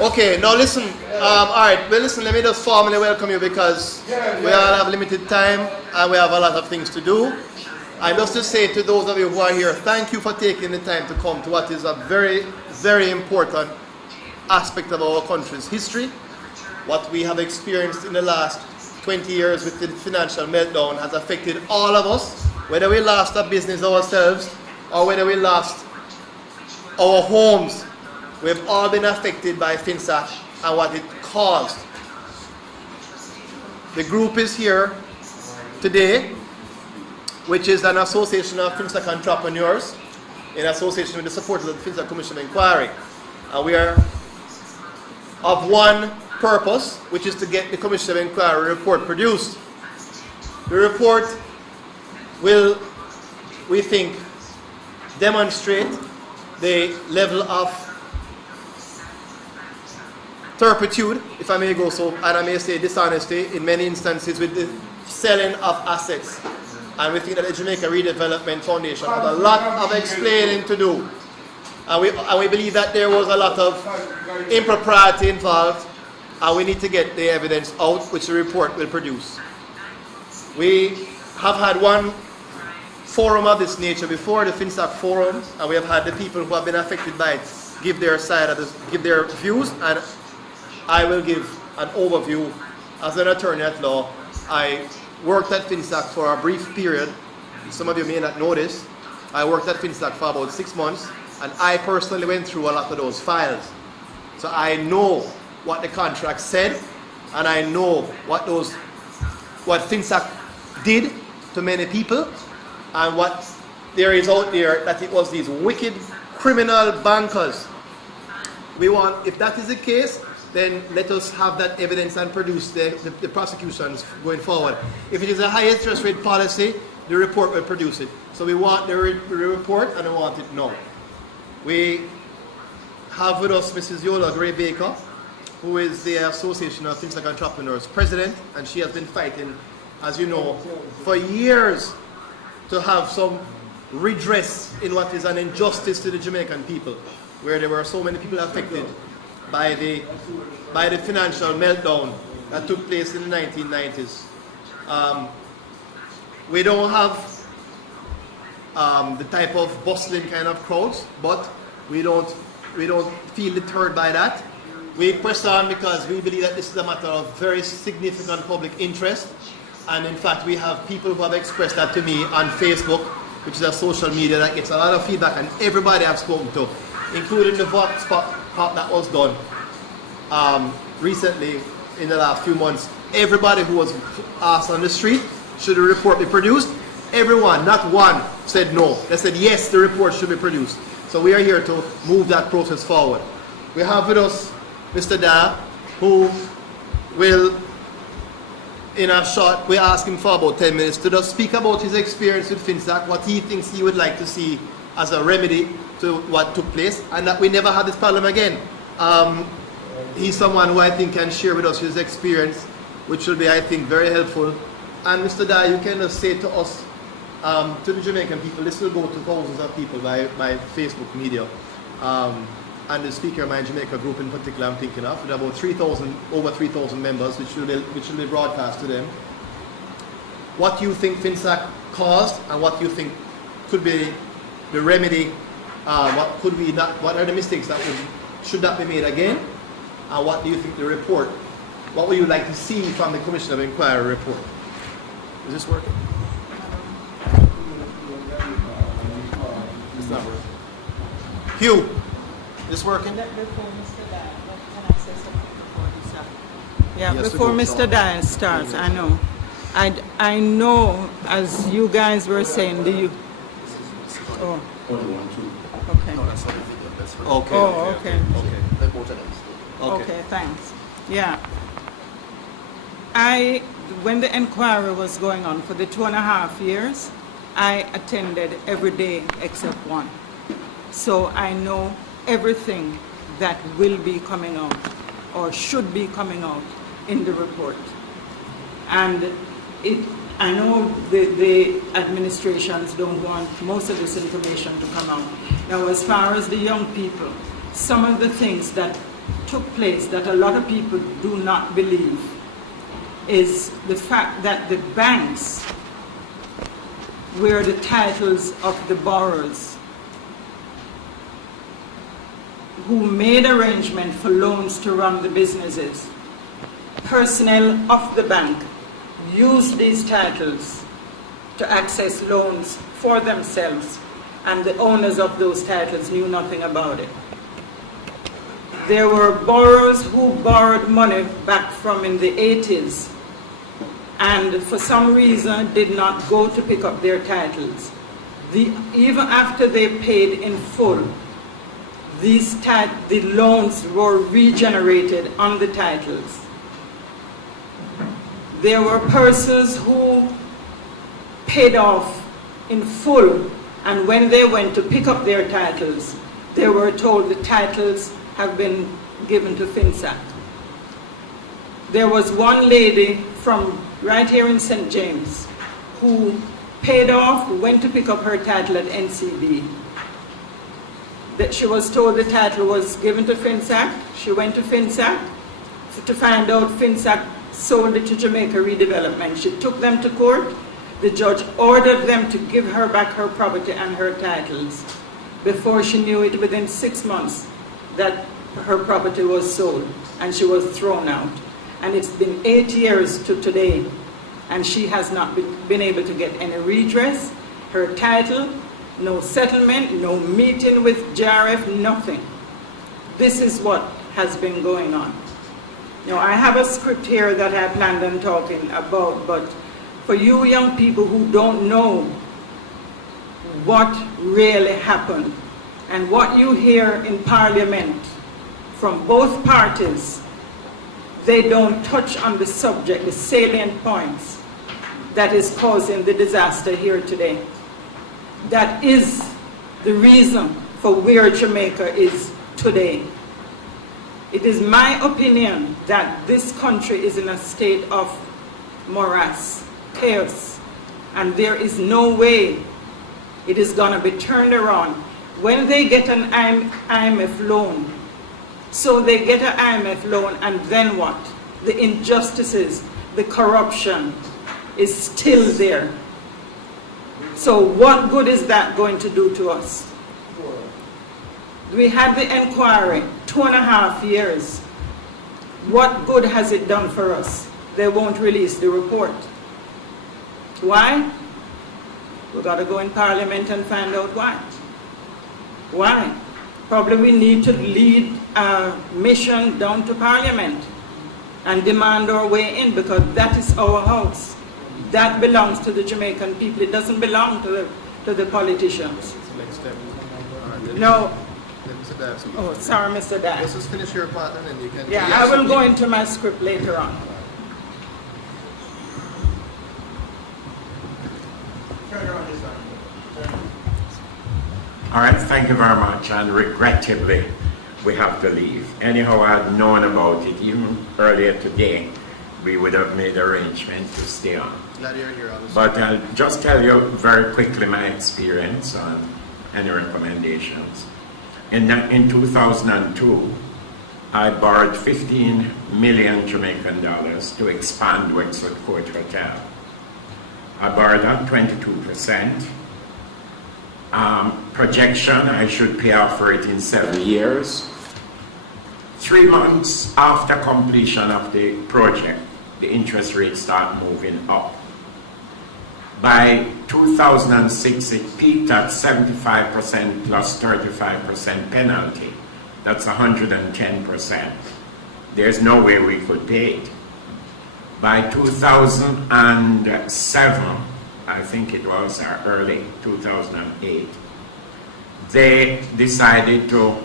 Okay, now listen. All right, well, listen, let me just formally welcome you because we all have limited time and we have a lot of things to do. And just to say to those of you who are here, thank you for taking the time to come to what is a very, very important aspect of our country's history. What we have experienced in the last 20 years with the financial meltdown has affected all of us, whether we lost our business ourselves or whether we lost our homes. We've all been affected by FINSAC and what it caused. The group is here today, which is an association of FINSAC entrepreneurs in association with the supporters of the FINSAC Commission of Inquiry. And we are of one purpose, which is to get the Commission of Inquiry report produced. The report will, we think, demonstrate the level of turpitude, if I may go so, and I may say dishonesty in many instances with the selling of assets. And we think that the Jamaica Redevelopment Foundation has a lot of explaining to do. And we believe that there was a lot of impropriety involved, and we need to get the evidence out, which the report will produce. We have had one forum of this nature before, the FINSAC forum, and we have had the people who have been affected by it give their side of this, give their views, and I will give an overview. As an attorney at law, I worked at FINSAC for a brief period. Some of you may not know this. I worked at FINSAC for about 6 months, and I personally went through a lot of those files. So I know what the contract said, and I know what FINSAC did to many people, and what there is out there, that it was these wicked criminal bankers. We want, if that is the case, then let us have that evidence and produce the prosecutions going forward. If it is a high interest rate policy, the report will produce it. So we want the report, and we want it now. We have with us Mrs. Yola Gray-Baker, who is the Association of FINSAC Entrepreneurs President, and she has been fighting, as you know, for years to have some redress in what is an injustice to the Jamaican people, where there were so many people affected by the financial meltdown that took place in the 1990s. We don't have the type of bustling kind of crowds, but we don't feel deterred by that. We press on because we believe that this is a matter of very significant public interest, and in fact we have people who have expressed that to me on Facebook, which is a social media that gets a lot of feedback, and everybody I've spoken to, including the vox pop that was done recently in the last few months. Everybody who was asked on the street, should the report be produced? Everyone, not one, said no. They said yes, the report should be produced. So we are here to move that process forward. We have with us Mr. Da, who will, in a short, we ask him for about 10 minutes to just speak about his experience with FINSAC, what he thinks he would like to see as a remedy to what took place, and that we never have this problem again. He's someone who I think can share with us his experience, which will be, I think, very helpful. And Mr. Da, you can just say to us, to the Jamaican people, this will go to thousands of people by Facebook media. And the Speaker of my Jamaica group in particular I'm thinking of, with about over 3,000 members, which will be broadcast to them. What you think FINSAC caused, and what you think could be the remedy, what are the mistakes that should not be made again, and what do you think the report, what would you like to see from the Commission of Inquiry report? Is this working? It's not working. Hugh, is this working? Before Mr. Dyer, can I say something before he starts? Yeah, before Mr. Dyer starts, I know. I know, as you guys were saying, okay. Okay. Oh, okay. Okay. Okay, thanks. Yeah. When the inquiry was going on for the 2.5 years, I attended every day except one. So I know everything that will be coming out or should be coming out in the report. And I know the administrations don't want most of this information to come out. Now, as far as the young people, some of the things that took place that a lot of people do not believe is the fact that the banks were the titles of the borrowers who made arrangement for loans to run the businesses. Personnel of the bank used these titles to access loans for themselves, and the owners of those titles knew nothing about it. There were borrowers who borrowed money back from in the 80s and for some reason did not go to pick up their titles. Even after they paid in full, the loans were regenerated on the titles. There were persons who paid off in full, and when they went to pick up their titles, they were told the titles have been given to FINSAC. There was one lady from right here in St. James who paid off, went to pick up her title at NCB. That she was told the title was given to FINSAC. She went to FINSAC to find out FINSAC sold it to Jamaica Redevelopment. She took them to court. The judge ordered them to give her back her property and her titles. Before she knew it, within 6 months, that her property was sold and she was thrown out. And it's been 8 years to today, and she has not been able to get any redress, her title, no settlement, no meeting with JRF, nothing. This is what has been going on. Now, I have a script here that I planned on talking about, but for you young people who don't know what really happened and what you hear in Parliament from both parties, they don't touch on the subject, the salient points that is causing the disaster here today. That is the reason for where Jamaica is today. It is my opinion that this country is in a state of morass, chaos, and there is no way it is going to be turned around. When they get an IMF loan, so they get an IMF loan, and then what? The injustices, the corruption is still there. So what good is that going to do to us? We had the inquiry, 2.5 years. What good has it done for us? They won't release the report. Why? We've got to go in Parliament and find out why. Why? Probably we need to lead a mission down to Parliament and demand our way in, because that is our house. That belongs to the Jamaican people. It doesn't belong to the politicians. No. Oh, sorry, Mr. Dye. Let's just finish your part and then you can... Yeah, I will go into my script later on. All right, thank you very much, and regrettably, we have to leave. Anyhow, I had known about it even earlier today. We would have made arrangements to stay on. Glad you're here, obviously. But I'll just tell you very quickly my experience on any recommendations. In 2002, I borrowed 15 million Jamaican dollars to expand Wexford Court Hotel. I borrowed at 22%. Projection, I should pay off for it in 7 years. 3 months after completion of the project, the interest rates start moving up. By 2006, it peaked at 75% plus 35% penalty. That's 110%. There's no way we could pay it. By 2007, I think it was, or early 2008, they decided to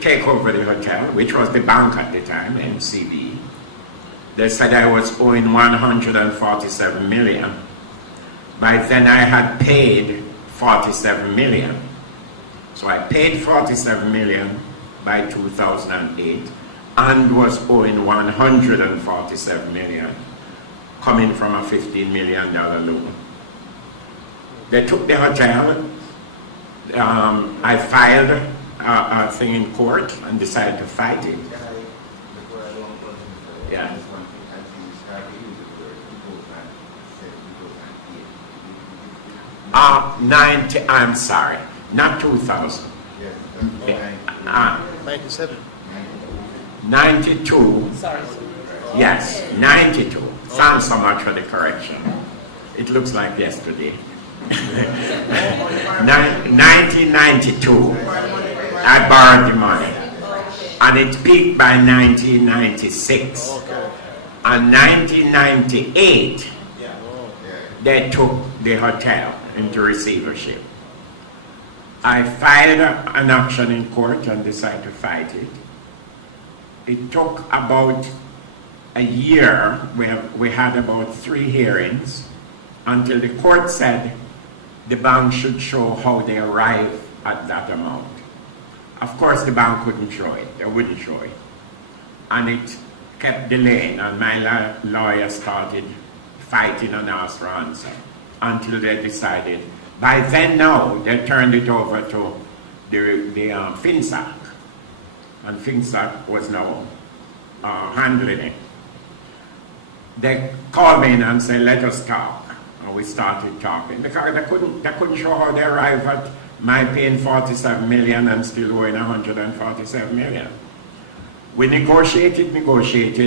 take over the hotel, which was the bank at the time, MCB. They said I was owing 147 million. By then I had paid 47 million. So I paid 47 million by 2008 and was owing 147 million, coming from a $15 million loan. They took the hotel. I filed a thing in court and decided to fight it. Yeah. 90, I'm sorry, not 2000. 97. 92. Yes, 92. Thanks so much for the correction. It looks like yesterday. 1992, I borrowed the money. And it peaked by 1996. And 1998, they took the hotel into receivership. I filed an action in court and decided to fight it. It took about a year. We had about 3 hearings until the court said the bank should show how they arrived at that amount. Of course, the bank couldn't show it. They wouldn't show it. And it kept delaying, and my lawyer started fighting and asked for answer until they decided. By then now, they turned it over to the FINSAC, and FINSAC was now handling it. They called me in and said, let us talk. And we started talking because they couldn't show how they arrived at my paying 47 million and still owing 147 million. We negotiated,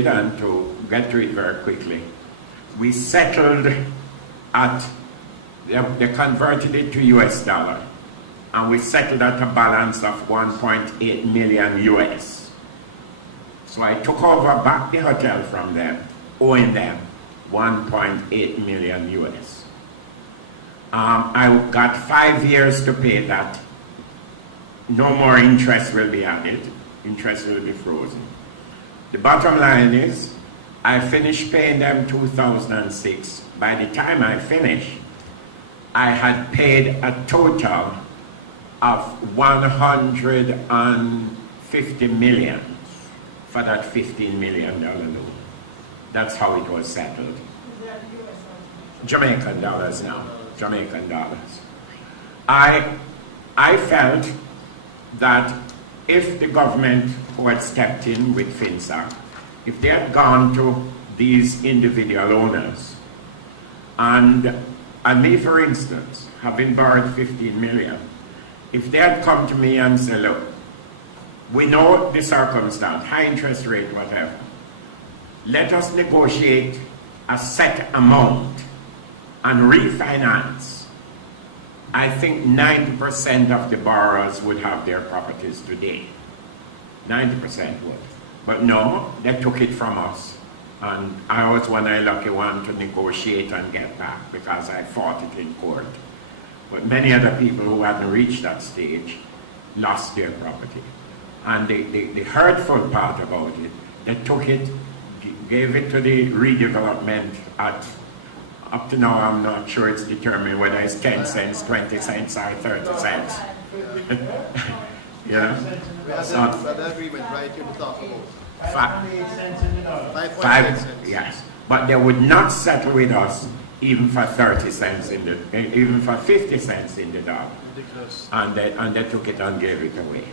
and to get to it very quickly, we settled at, they converted it to US dollar, and we settled at a balance of 1.8 million US. So I took over back the hotel from them, owing them 1.8 million US. I got 5 years to pay that. No more interest will be added. Interest will be frozen. The bottom line is, I finished paying them 2006. By the time I finished, I had paid a total of 150 million for that $15 million loan. That's how it was settled. Jamaican dollars now. Jamaican dollars. I felt that if the government who had stepped in with FINSAC, if they had gone to these individual owners, and me for instance, having borrowed 15 million, if they had come to me and said, look, we know the circumstance, high interest rate, whatever, let us negotiate a set amount and refinance, I think 90% of the borrowers would have their properties today. 90% would. But no, they took it from us. And I was one of the lucky ones to negotiate and get back because I fought it in court. But many other people who hadn't reached that stage lost their property. And the hurtful part about it, they took it, gave it to the redevelopment at, up to now I'm not sure it's determined whether it's 10 cents, 20 cents, or 30 cents. You know? We had that agreement right here to talk about. 5 cents. Yes. But they would not settle with us even for 30 cents in the, even for 50 cents in the dollar. Ridiculous. And they took it and gave it away.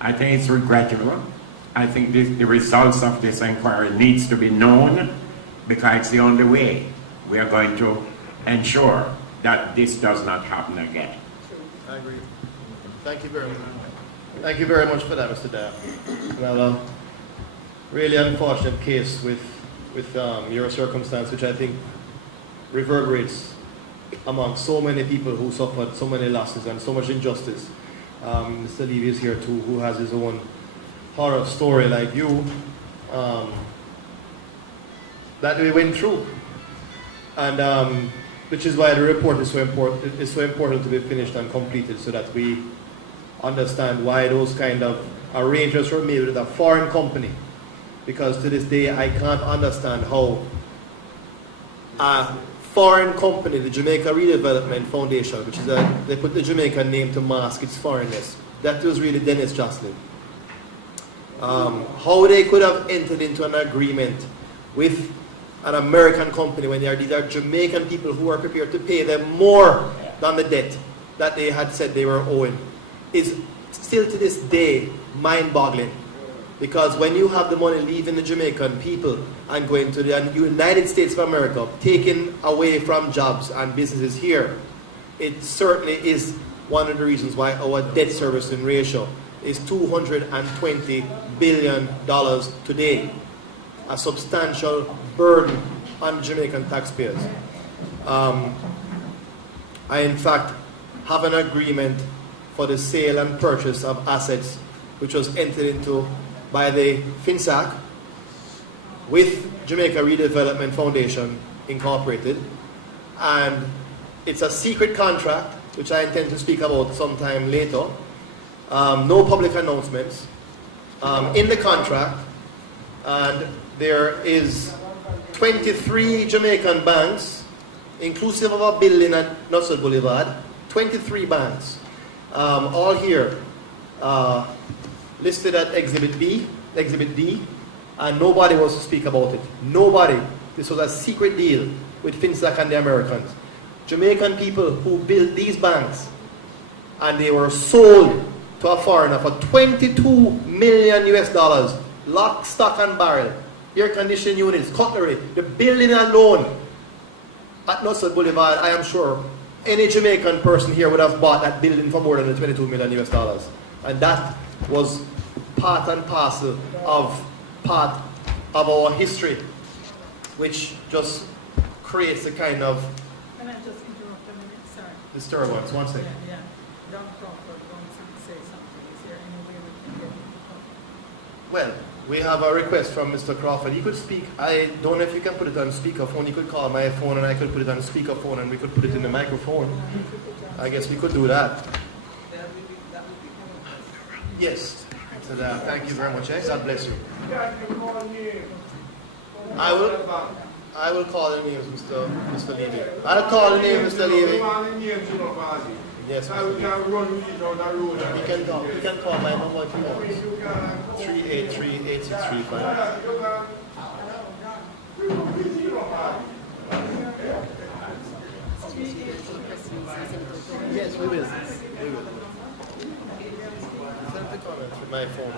I think it's regrettable. I think the results of this inquiry needs to be known because it's the only way we are going to ensure that this does not happen again. I agree. Thank you very much. Thank you very much for that, Mr. Dyer. Well, really unfortunate case with your circumstance, which I think reverberates among so many people who suffered so many losses and so much injustice. Mr. Levy is here too, who has his own horror story like you that we went through, and which is why the report is so important. It's so important to be finished and completed, so that we understand why those kind of arrangements were made with a foreign company. Because to this day, I can't understand how a foreign company, the Jamaica Redevelopment Foundation, which is they put the Jamaican name to mask its foreignness. That was really Dennis Jocelyn. How they could have entered into an agreement with an American company when these are Jamaican people who are prepared to pay them more than the debt that they had said they were owing is still to this day mind-boggling. Because when you have the money leaving the Jamaican people and going to the United States of America, taken away from jobs and businesses here, it certainly is one of the reasons why our debt servicing ratio is $220 billion today. A substantial burden on Jamaican taxpayers. I in fact have an agreement for the sale and purchase of assets which was entered into by the FINSAC with Jamaica Redevelopment Foundation Incorporated, and it's a secret contract which I intend to speak about sometime later. No public announcements in the contract, and there is 23 Jamaican banks, inclusive of a building at Nussel Boulevard, 23 banks, all here, listed at Exhibit D, and nobody was to speak about it. Nobody. This was a secret deal with FINSAC and the Americans. Jamaican people who built these banks, and they were sold to a foreigner for $22 million US, lock, stock and barrel, air conditioning units, cutlery, the building alone at Nussel Boulevard. I am sure any Jamaican person here would have bought that building for more than the $22 million US, and that was part and parcel of our history, which just creates a kind of Can I just interrupt a minute? Sorry. disturbance. One second. Yeah. Don Crawford wants to say something. Is there any way we can get him to come? Well, we have a request from Mr. Crawford. He could speak. I don't know if you can put it on speakerphone. He could call my phone and I could put it on speakerphone and we could put it in the microphone. I guess we could do that. Yes. So thank you very much. God bless you. I will call the name of Mr. Levy. I'll call the name of Mr. Levy. Yes, Mr. Levy. He can call my number if he wants. 383-8635. Yes, we will. Send the comments with my phone.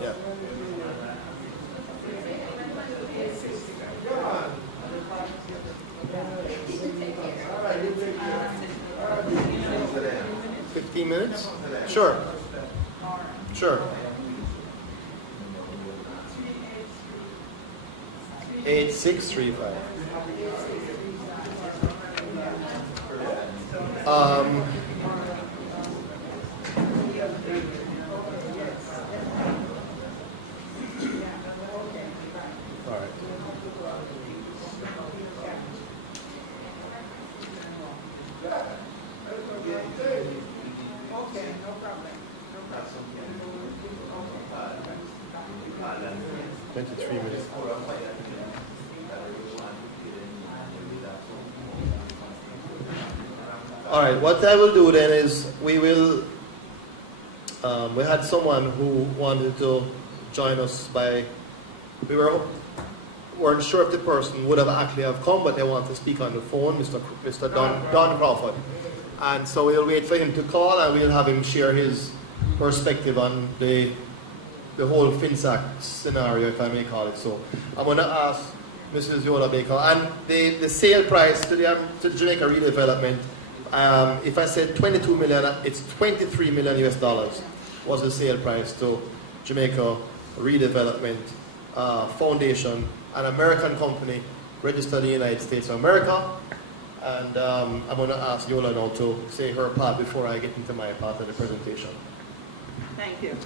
Yeah. $15 minutes? Sure. Sure. 8635. All right. Okay, no problem. 23 minutes. All right, what I will do then is we had someone who wanted to join us we weren't sure if the person would have actually have come, but they want to speak on the phone, Mr. Don Crawford. And so we'll wait for him to call and we'll have him share his perspective on the whole FINSAC scenario, if I may call it so. I'm going to ask Mrs. Yola Baker, and the sale price to Jamaica Redevelopment, if I said 22 million, it's 23 million US dollars was the sale price to Jamaica Redevelopment Foundation, an American company registered in the United States of America. And I'm going to ask Yola now to say her part before I get into my part of the presentation. Thank you.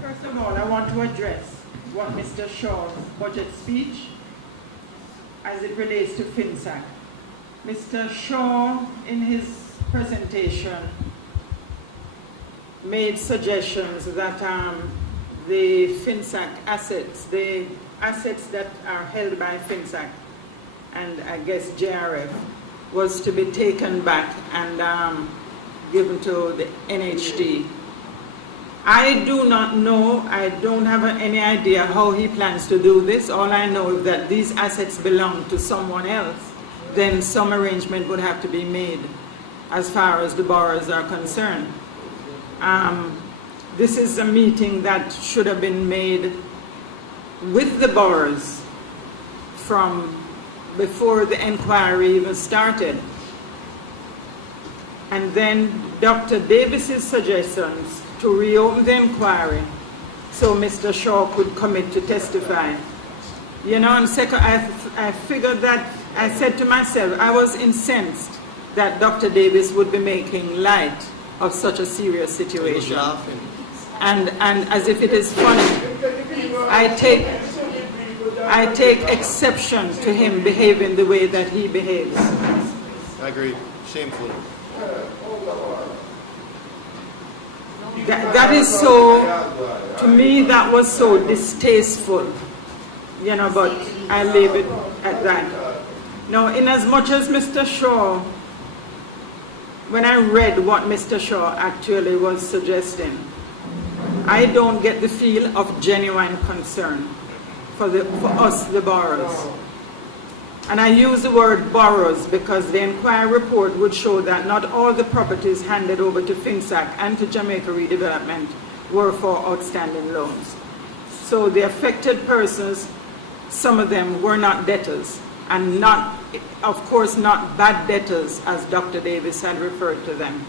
First of all, I want to address what Mr. Shaw's budget speech as it relates to FINSAC. Mr. Shaw, in his presentation, made suggestions that the FINSAC assets, the assets that are held by FINSAC and I guess JRF, was to be taken back and given to the NHD I do not know, I don't have any idea how he plans to do this. All I know is that these assets belong to someone else. Then some arrangement would have to be made as far as the borrowers are concerned. This is a meeting that should have been made with the borrowers from before the inquiry even started. And then Dr. Davis's suggestions to reopen the inquiry so Mr. Shaw could commit to testify. You know, and second, I figured that, I said to myself, I was incensed that Dr. Davis would be making light of such a serious situation. And as if it is funny, I take exception to him behaving the way that he behaves. I agree. Shameful. That is so, to me, that was so distasteful, you know, but I leave it at that. Now, in as much as Mr. Shaw, when I read what Mr. Shaw actually was suggesting, I don't get the feel of genuine concern for us, the borrowers. And I use the word borrowers because the inquiry report would show that not all the properties handed over to FINSAC and to Jamaica Redevelopment were for outstanding loans. So the affected persons, some of them were not debtors, and not, of course, not bad debtors as Dr. Davis had referred to them.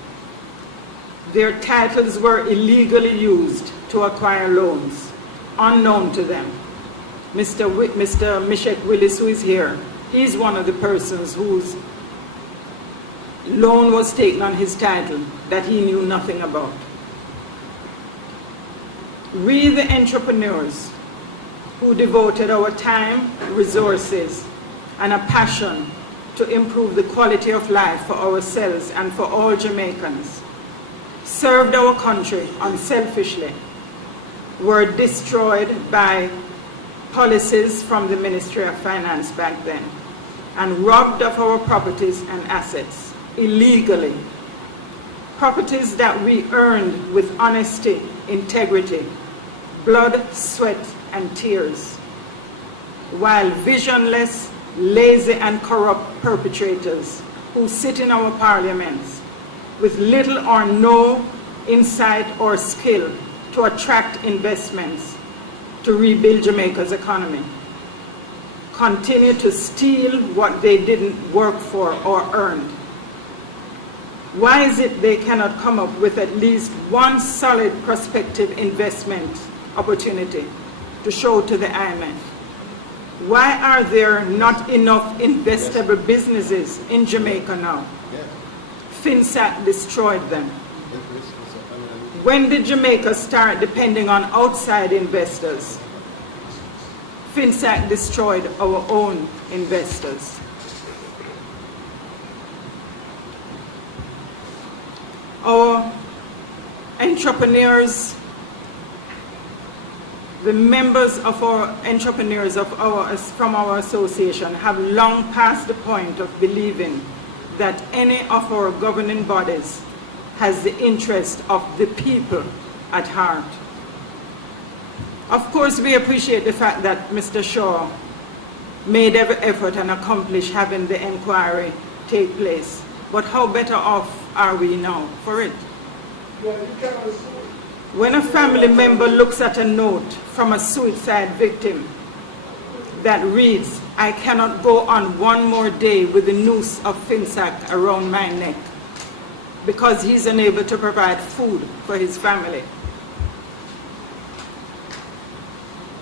Their titles were illegally used to acquire loans, unknown to them. Mr. Mishek Willis, who is here, he's one of the persons whose loan was taken on his title that he knew nothing about. We, the entrepreneurs who devoted our time, resources, and a passion to improve the quality of life for ourselves and for all Jamaicans, served our country unselfishly, were destroyed by policies from the Ministry of Finance back then, and robbed of our properties and assets illegally. Properties that we earned with honesty, integrity, blood, sweat, and tears, while visionless, lazy, and corrupt perpetrators who sit in our parliaments with little or no insight or skill to attract investments to rebuild Jamaica's economy, continue to steal what they didn't work for or earn. Why is it they cannot come up with at least one solid prospective investment opportunity to show to the IMF? Why are there not enough investable businesses in Jamaica now? FINSAC destroyed them. When did Jamaica start depending on outside investors? FINSAC destroyed our own investors. Our entrepreneurs, the members of our entrepreneurs from our association have long passed the point of believing that any of our governing bodies has the interest of the people at heart. Of course, we appreciate the fact that Mr. Shaw made every effort and accomplished having the inquiry take place. But how better off are we now for it? When a family member looks at a note from a suicide victim that reads, "I cannot go on one more day with the noose of FINSAC around my neck," because he's unable to provide food for his family.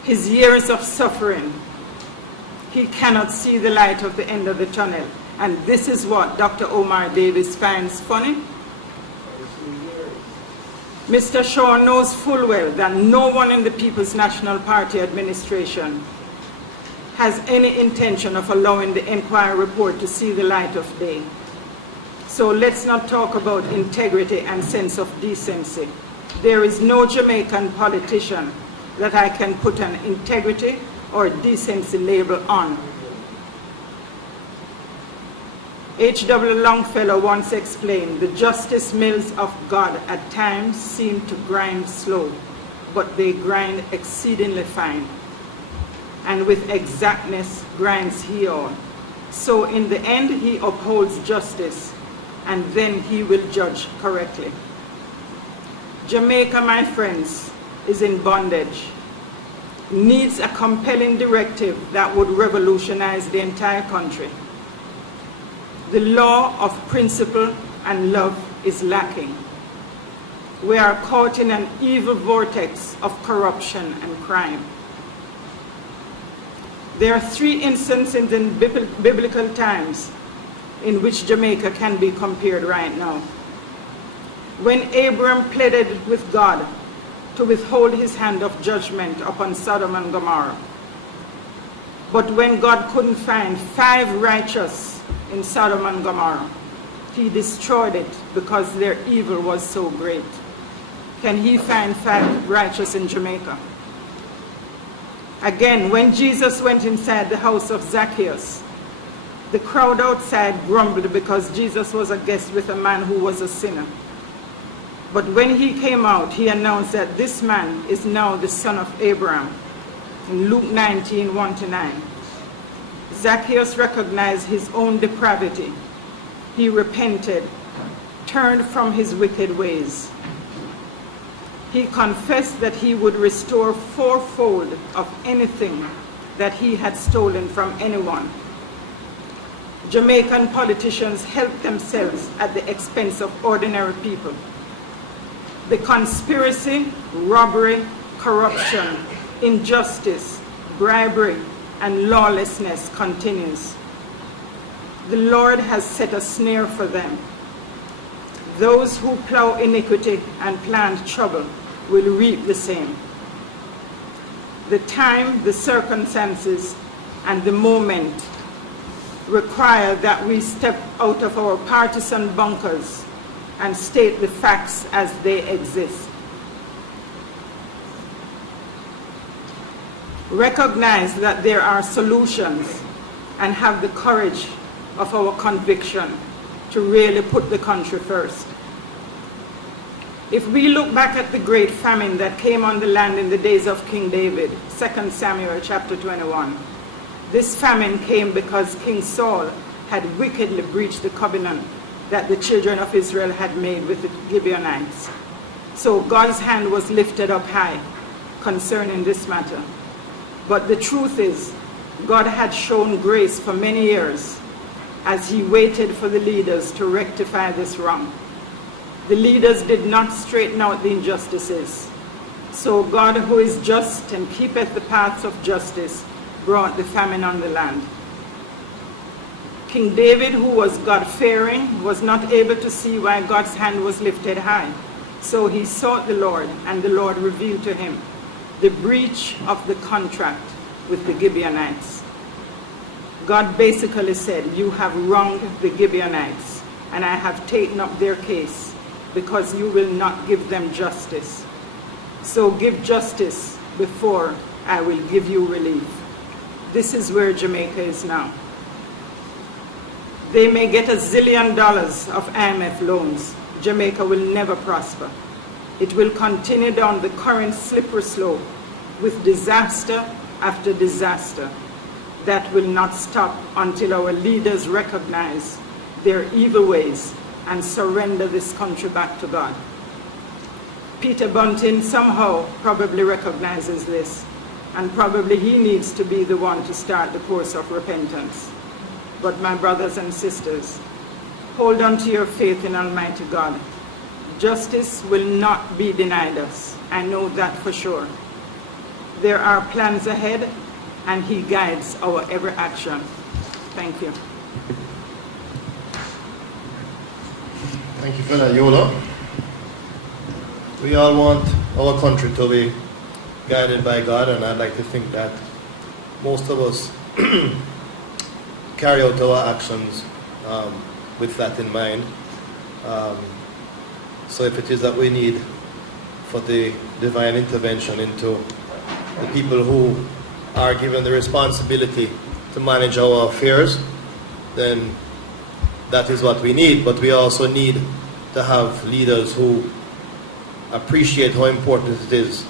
His years of suffering, he cannot see the light of the end of the tunnel. And this is what Dr. Omar Davis finds funny. Mr. Shaw knows full well that no one in the People's National Party administration has any intention of allowing the inquiry report to see the light of day. So let's not talk about integrity and sense of decency. There is no Jamaican politician that I can put an integrity or decency label on. H.W. Longfellow once explained, the justice mills of God at times seem to grind slow, but they grind exceedingly fine. And with exactness grinds he all. So in the end he upholds justice, and then he will judge correctly. Jamaica, my friends, is in bondage. Needs a compelling directive that would revolutionize the entire country. The law of principle and love is lacking. We are caught in an evil vortex of corruption and crime. There are 3 instances in biblical times in which Jamaica can be compared right now. When Abram pleaded with God to withhold his hand of judgment upon Sodom and Gomorrah. But when God couldn't find 5 righteous in Sodom and Gomorrah, he destroyed it because their evil was so great. Can he find 5 righteous in Jamaica? Again, when Jesus went inside the house of Zacchaeus, the crowd outside grumbled because Jesus was a guest with a man who was a sinner. But when he came out, he announced that this man is now the son of Abraham. In Luke 19, 1-9. Zacchaeus recognized his own depravity. He repented, turned from his wicked ways. He confessed that he would restore 4-fold of anything that he had stolen from anyone. Jamaican politicians helped themselves at the expense of ordinary people. The conspiracy, robbery, corruption, injustice, bribery, and lawlessness continues. The Lord has set a snare for them. Those who plow iniquity and plant trouble will reap the same. The time, the circumstances, and the moment require that we step out of our partisan bunkers and state the facts as they exist. Recognize that there are solutions and have the courage of our conviction to really put the country first. If we look back at the great famine that came on the land in the days of King David, 2 Samuel chapter 21, this famine came because King Saul had wickedly breached the covenant that the children of Israel had made with the Gibeonites. So God's hand was lifted up high concerning this matter. But the truth is, God had shown grace for many years as he waited for the leaders to rectify this wrong. The leaders did not straighten out the injustices. So God, who is just and keepeth the paths of justice, brought the famine on the land. King David, who was God-fearing, was not able to see why God's hand was lifted high. So he sought the Lord, and the Lord revealed to him the breach of the contract with the Gibeonites. God basically said, you have wronged the Gibeonites, and I have taken up their case because you will not give them justice. So give justice before I will give you relief. This is where Jamaica is now. They may get $1 zillion of IMF loans. Jamaica will never prosper. It will continue down the current slippery slope with disaster after disaster that will not stop until our leaders recognize their evil ways and surrender this country back to God. Peter Bunting somehow probably recognizes this, and probably he needs to be the one to start the course of repentance. But my brothers and sisters, hold on to your faith in Almighty God. Justice will not be denied us. I know that for sure. There are plans ahead, and he guides our every action. Thank you. Thank you for that, Yola. We all want our country to be guided by God, and I'd like to think that most of us carry out our actions with that in mind. So if it is that we need for the divine intervention into the people who are given the responsibility to manage our affairs, then that is what we need, but we also need to have leaders who appreciate how important it is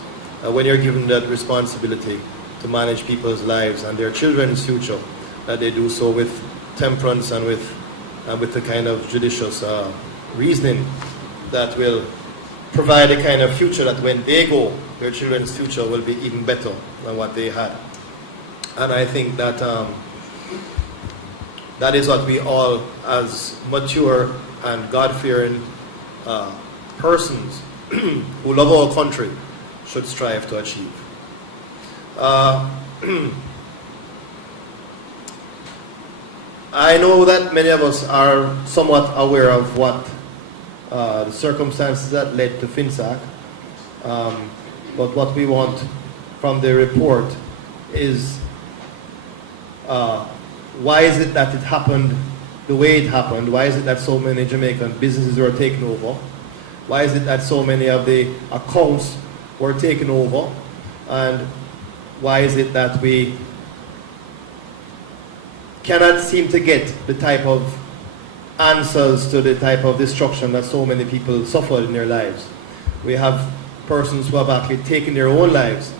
when you're given that responsibility to manage people's lives and their children's future, that they do so with temperance and with the kind of judicious reasoning that will provide a kind of future that when they go, their children's future will be even better than what they had. And I think that that is what we all, as mature and God-fearing persons who love our country, should strive to achieve. I know that many of us are somewhat aware of what the circumstances that led to FINSAC, but what we want from the report is why is it that it happened the way it happened? Why is it that so many Jamaican businesses were taken over? Why is it that so many of the accounts were taken over? And why is it that we cannot seem to get the type of answers to the type of destruction that so many people suffered in their lives? We have persons who have actually taken their own lives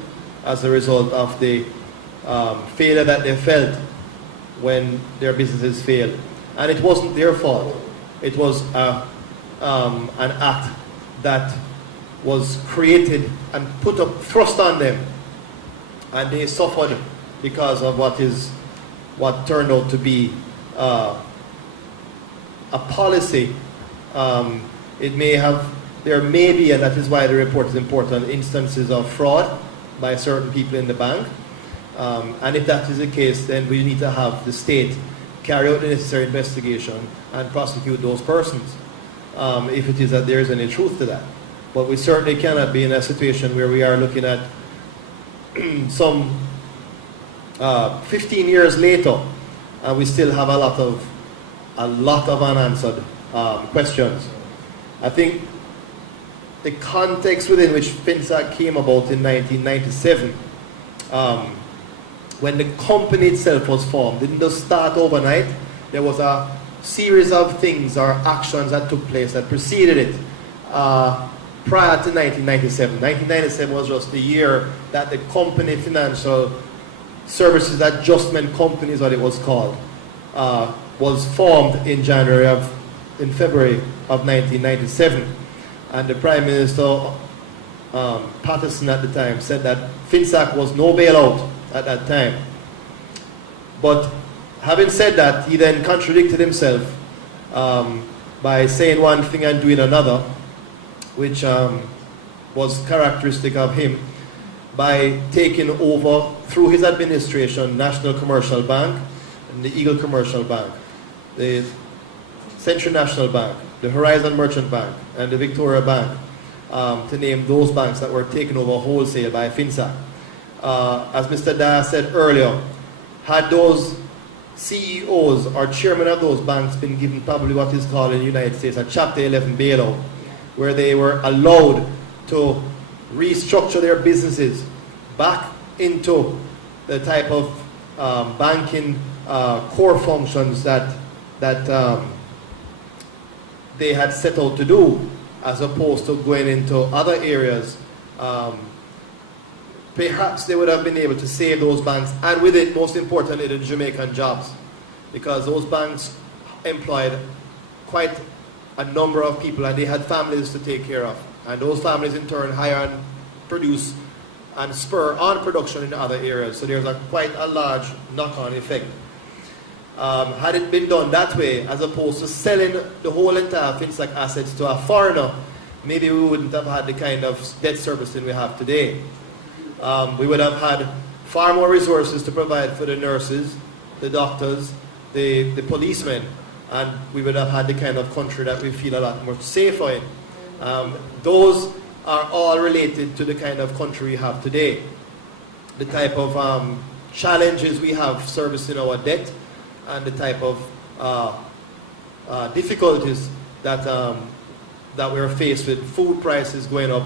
as a result of the failure that they felt when their businesses failed. And it wasn't their fault. It was an act that was created and put up, thrust on them. And they suffered because of what turned out to be a policy. There may be, and that is why the report is important, instances of fraud by certain people in the bank. And if that is the case, then we need to have the state carry out the necessary investigation and prosecute those persons, if it is that there is any truth to that. But we certainly cannot be in a situation where we are looking at some 15 years later, and we still have a lot of unanswered questions. I think the context within which FINSAC came about in 1997, when the company itself was formed, didn't just start overnight. There was a series of things or actions that took place that preceded it prior to 1997. 1997 was just the year that the company Financial Services Adjustment Company, is what it was called, was formed in February of 1997. And the Prime Minister, Patterson at the time, said that FINSAC was no bailout at that time. But having said that, he then contradicted himself by saying one thing and doing another, which was characteristic of him, by taking over, through his administration, National Commercial Bank, and the Eagle Commercial Bank, the Central National Bank, the Horizon Merchant Bank, and the Victoria Bank, to name those banks that were taken over wholesale by FINSAC. As Mr. Dyer said earlier, had those CEOs or chairmen of those banks been given probably what is called in the United States a Chapter 11 bailout, where they were allowed to restructure their businesses back into the type of banking core functions that they had set out to do, as opposed to going into other areas, perhaps they would have been able to save those banks, and with it, most importantly, the Jamaican jobs, because those banks employed quite a number of people, and they had families to take care of, and those families in turn hire and produce and spur on production in other areas. So there's quite a large knock-on effect. Had it been done that way, as opposed to selling the whole entire FINSAC assets to a foreigner, maybe we wouldn't have had the kind of debt servicing we have today. We would have had far more resources to provide for the nurses, the doctors, the policemen, and we would have had the kind of country that we feel a lot more safer in. Those are all related to the kind of country we have today. The type of challenges we have servicing our debt, and the type of difficulties that we're faced with, food prices going up,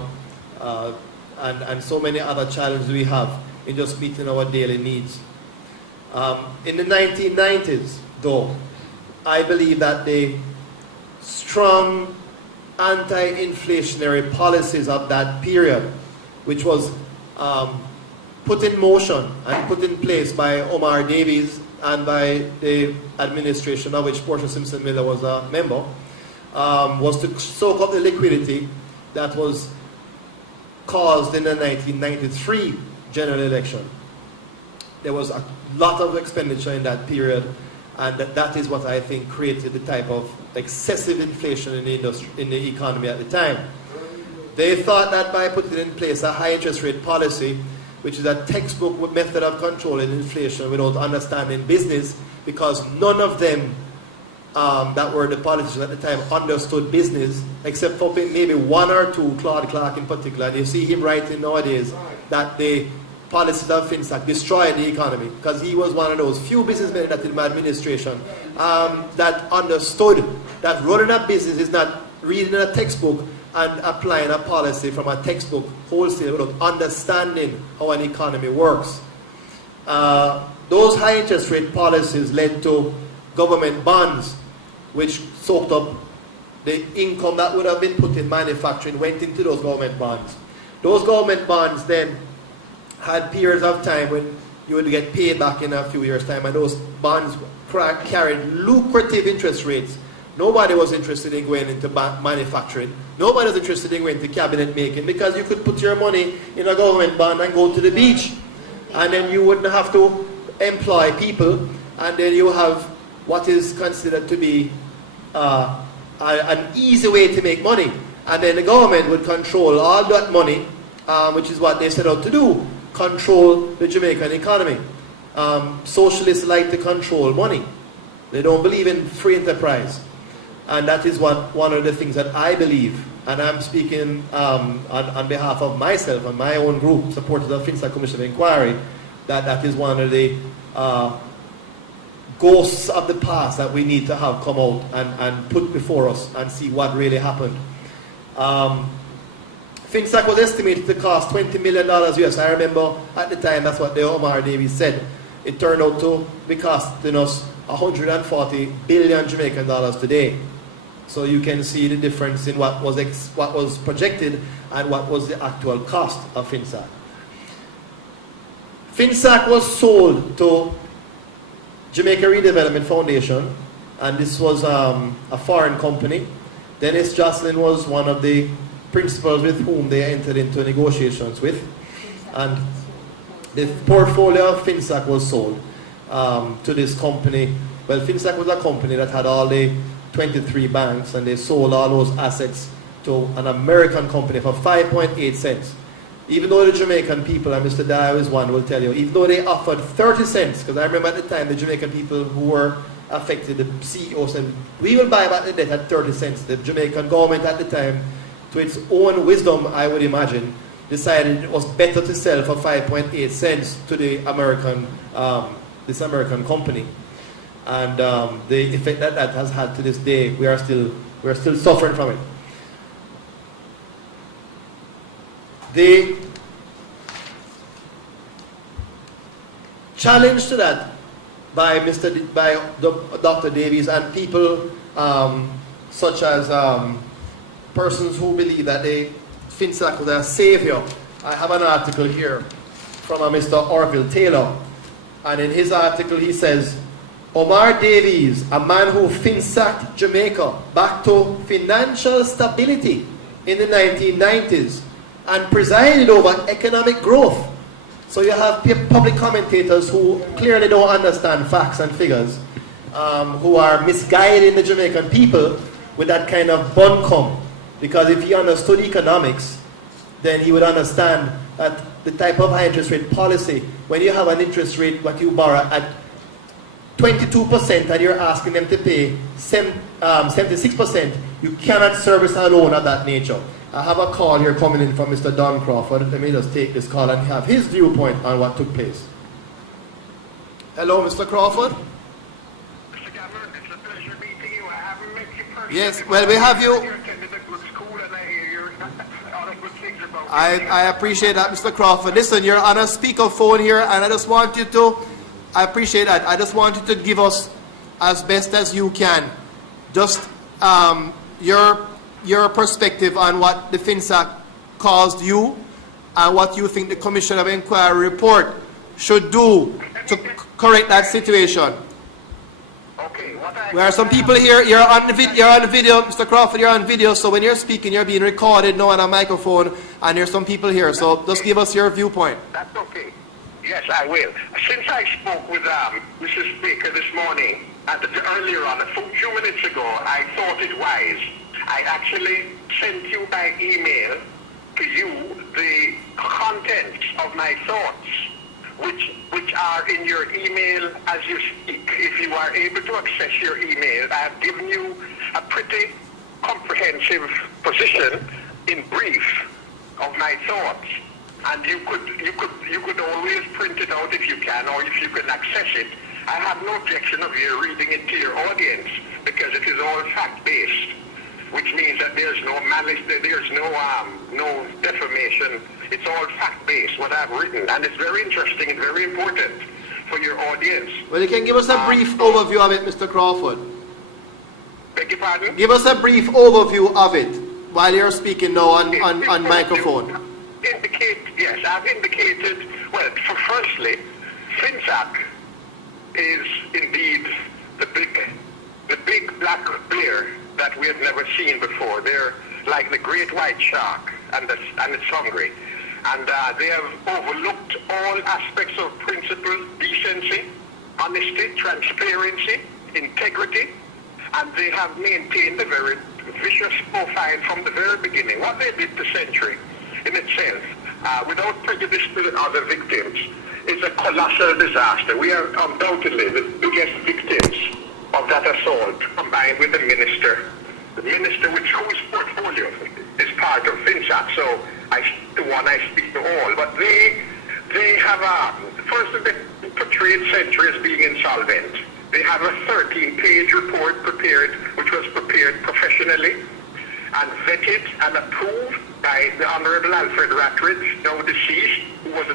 and so many other challenges we have in just meeting our daily needs. In the 1990s, though, I believe that the strong anti-inflationary policies of that period, which was put in motion and put in place by Omar Davies and by the administration of which Portia Simpson Miller was a member, was to soak up the liquidity that was caused in the 1993 general election. There was a lot of expenditure in that period, and that is what I think created the type of excessive inflation in the industry, in the economy at the time. They thought that by putting in place a high interest rate policy, which is a textbook method of controlling inflation without understanding business, because none of them that were the politicians at the time understood business, except for maybe one or two, Claude Clark in particular. And you see him writing nowadays that the policies of FINSAC destroyed the economy, because he was one of those few businessmen that in my administration that understood that running a business is not reading a textbook and applying a policy from a textbook wholesale without understanding how an economy works. Those high interest rate policies led to government bonds, which soaked up the income that would have been put in manufacturing, went into those government bonds. Those government bonds then had periods of time when you would get paid back in a few years' time, and those bonds carried lucrative interest rates. Nobody was interested in going into manufacturing. Nobody was interested in going into cabinet making, because you could put your money in a government bond and go to the beach, and then you wouldn't have to employ people, and then you have what is considered to be an easy way to make money. And then the government would control all that money, which is what they set out to do, control the Jamaican economy. Socialists like to control money. They don't believe in free enterprise. And that is one of the things that I believe, and I'm speaking on behalf of myself and my own group, supporters of FINSAC Commission of Inquiry, that is one of the ghosts of the past that we need to have come out and put before us and see what really happened. FINSAC was estimated to cost $20 million US. I remember at the time that's what the Omar Davies said. It turned out to be costing us 140 billion Jamaican dollars today. So you can see the difference in what was projected and what was the actual cost of FINSAC. FINSAC was sold to Jamaica Redevelopment Foundation, and this was a foreign company. Dennis Jocelyn was one of the principals with whom they entered into negotiations with, and the portfolio of FINSAC was sold to this company. Well, FINSAC was a company that had all the 23 banks, and they sold all those assets to an American company for 5.8 cents. Even though the Jamaican people, and Mr. Dio is one, will tell you, even though they offered 30 cents, because I remember at the time the Jamaican people who were affected, the CEO said, we will buy back the debt at 30 cents. The Jamaican government at the time, to its own wisdom, I would imagine, decided it was better to sell for 5.8 cents to the American, this American company. And the effect that that has had to this day, we are still suffering from it. The challenge to that by Dr. Davies and people such as persons who believe that FINSAC was a savior. I have an article here from a Mr. Orville Taylor, and in his article he says, Omar Davies, a man who FINSAC'd Jamaica back to financial stability in the 1990s and presided over economic growth. So you have public commentators who clearly don't understand facts and figures, who are misguiding the Jamaican people with that kind of buncombe. Because if he understood economics, then he would understand that the type of high interest rate policy, when you have an interest rate what you borrow at 22% and you're asking them to pay 76%, you cannot service a loan of that nature. I have a call here coming in from Mr. Don Crawford. Let me just take this call and have his viewpoint on what took place. Hello, Mr. Crawford. Mr. Cameron, it's a pleasure meeting you. I haven't met you personally. Yes, well, we have you. You attended a good school and I hear you're all of good things about you. I appreciate that, Mr. Crawford. Listen, you're on a speakerphone here, and I just want you to, I appreciate that. I just want you to give us as best as you can, just your perspective on what the FINSAC caused you and what you think the Commission of Inquiry report should do to correct that situation. Okay, There are some people here, you're on the video, Mr. Crawford, you're on video, so when you're speaking, you're being recorded now on a microphone, and there's some people here, so just give us your viewpoint. That's okay. Yes, I will. Since I spoke with Mrs. Baker this morning, earlier on, a few minutes ago, I thought it wise. I actually sent you by email to you the contents of my thoughts, which are in your email as you speak. If you are able to access your email, I have given you a pretty comprehensive position in brief of my thoughts. And you could always print it out if you can, or if you can access it. I have no objection of you reading it to your audience, because it is all fact-based, which means that there's no malice, there's no defamation. It's all fact-based, what I've written, and it's very interesting and very important for your audience. Well, you can give us a brief overview of it, Mr. Crawford. Beg your pardon? Give us a brief overview of it while you're speaking now on microphone. Yes, I've indicated, well, firstly, FINSAC is indeed the big black bear that we have never seen before. They're like the great white shark, and it's hungry. And they have overlooked all aspects of principle, decency, honesty, transparency, integrity, and they have maintained a very vicious profile from the very beginning. What they did to Century in itself, without prejudice to the other victims, is a colossal disaster. We are undoubtedly the biggest victims of that assault, combined with the minister whose portfolio is part of FINSAC. So I speak to all, but they have first they portrayed Century as being insolvent. They have a 13-page report prepared, which was prepared professionally and vetted and approved by the Honorable Alfred Ratridge, now deceased, who was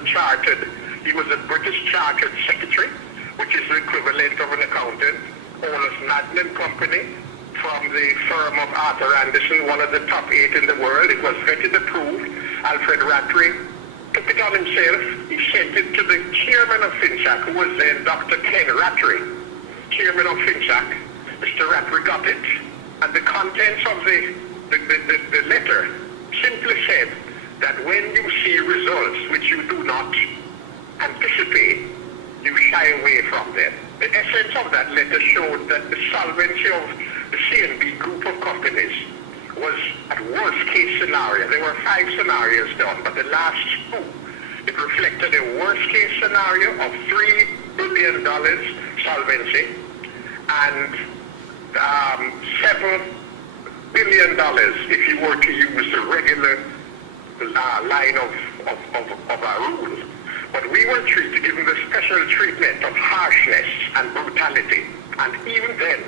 he was a British Chartered Secretary, which is the equivalent of an accountant, Olaf Madden and Company, from the firm of Arthur Anderson, one of the top 8 in the world. It was vetted, approved. Alfred Ratridge took it on himself. He sent it to the chairman of FINSAC, who was then Dr. Ken Ratridge, chairman of FINSAC. Mr. Ratridge got it, and the contents of the letter simply said that when you see results which you do not anticipate, you shy away from them. The essence of that letter showed that the solvency of the CNB group of companies was at worst case scenario. There were 5 scenarios done, but the last 2, it reflected a worst case scenario of $3 billion solvency and $7 billion if you were to use the regular line of our rule. But we were given the special treatment of harshness and brutality. And even then,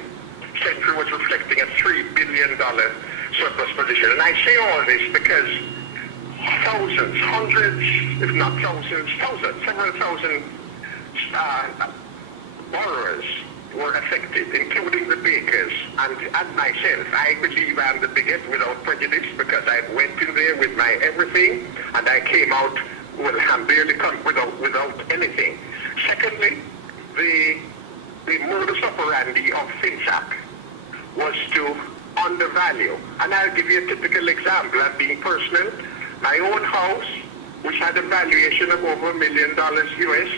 Century was reflecting a $3 billion surplus position. And I say all this because thousands, hundreds, if not thousands, several thousand borrowers were affected, including the bakers and myself. I believe I'm the biggest without prejudice, because I went in there with my everything and I came out, well, I'm barely come without anything. Secondly, the modus operandi of FINSAC was to undervalue. And I'll give you a typical example. I'm being personal. My own house, which had a valuation of over $1 million US,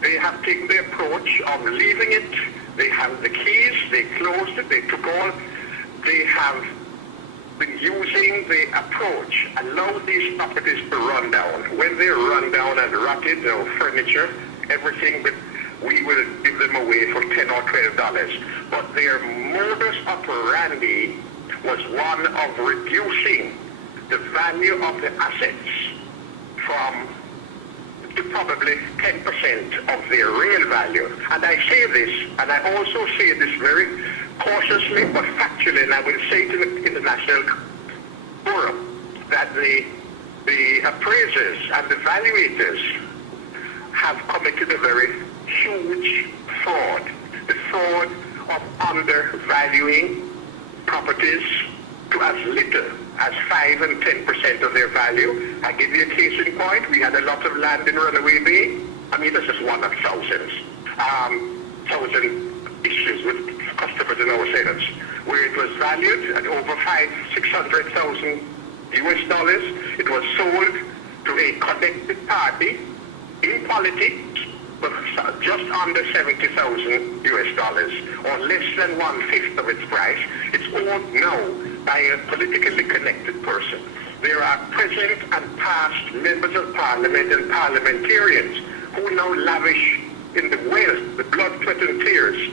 they have taken the approach of leaving it. They have the keys, they closed it, they took all. They have been using the approach, allow these properties to run down. When they run down and rotted, furniture, everything, but we will give them away for $10 or $12. But their modus operandi was one of reducing the value of the assets from to probably 10% of their real value. And I say this, and I also say this very cautiously but factually, and I will say it in the international forum, that the appraisers and the valuators have committed a very huge fraud. The fraud of undervaluing properties to as little as 5 and 10% of their value. I give you a case in point. We had a lot of land in Runaway Bay. I mean, this is one of thousands. Thousand issues with customers and our tenants, where it was valued at over $600,000 US dollars. It was sold to a connected party in politics for just under 70,000 US dollars, or less than 1/5 of its price. It's owned now by a politically connected person. There are present and past members of parliament and parliamentarians who now lavish in the wealth, the blood, sweat and tears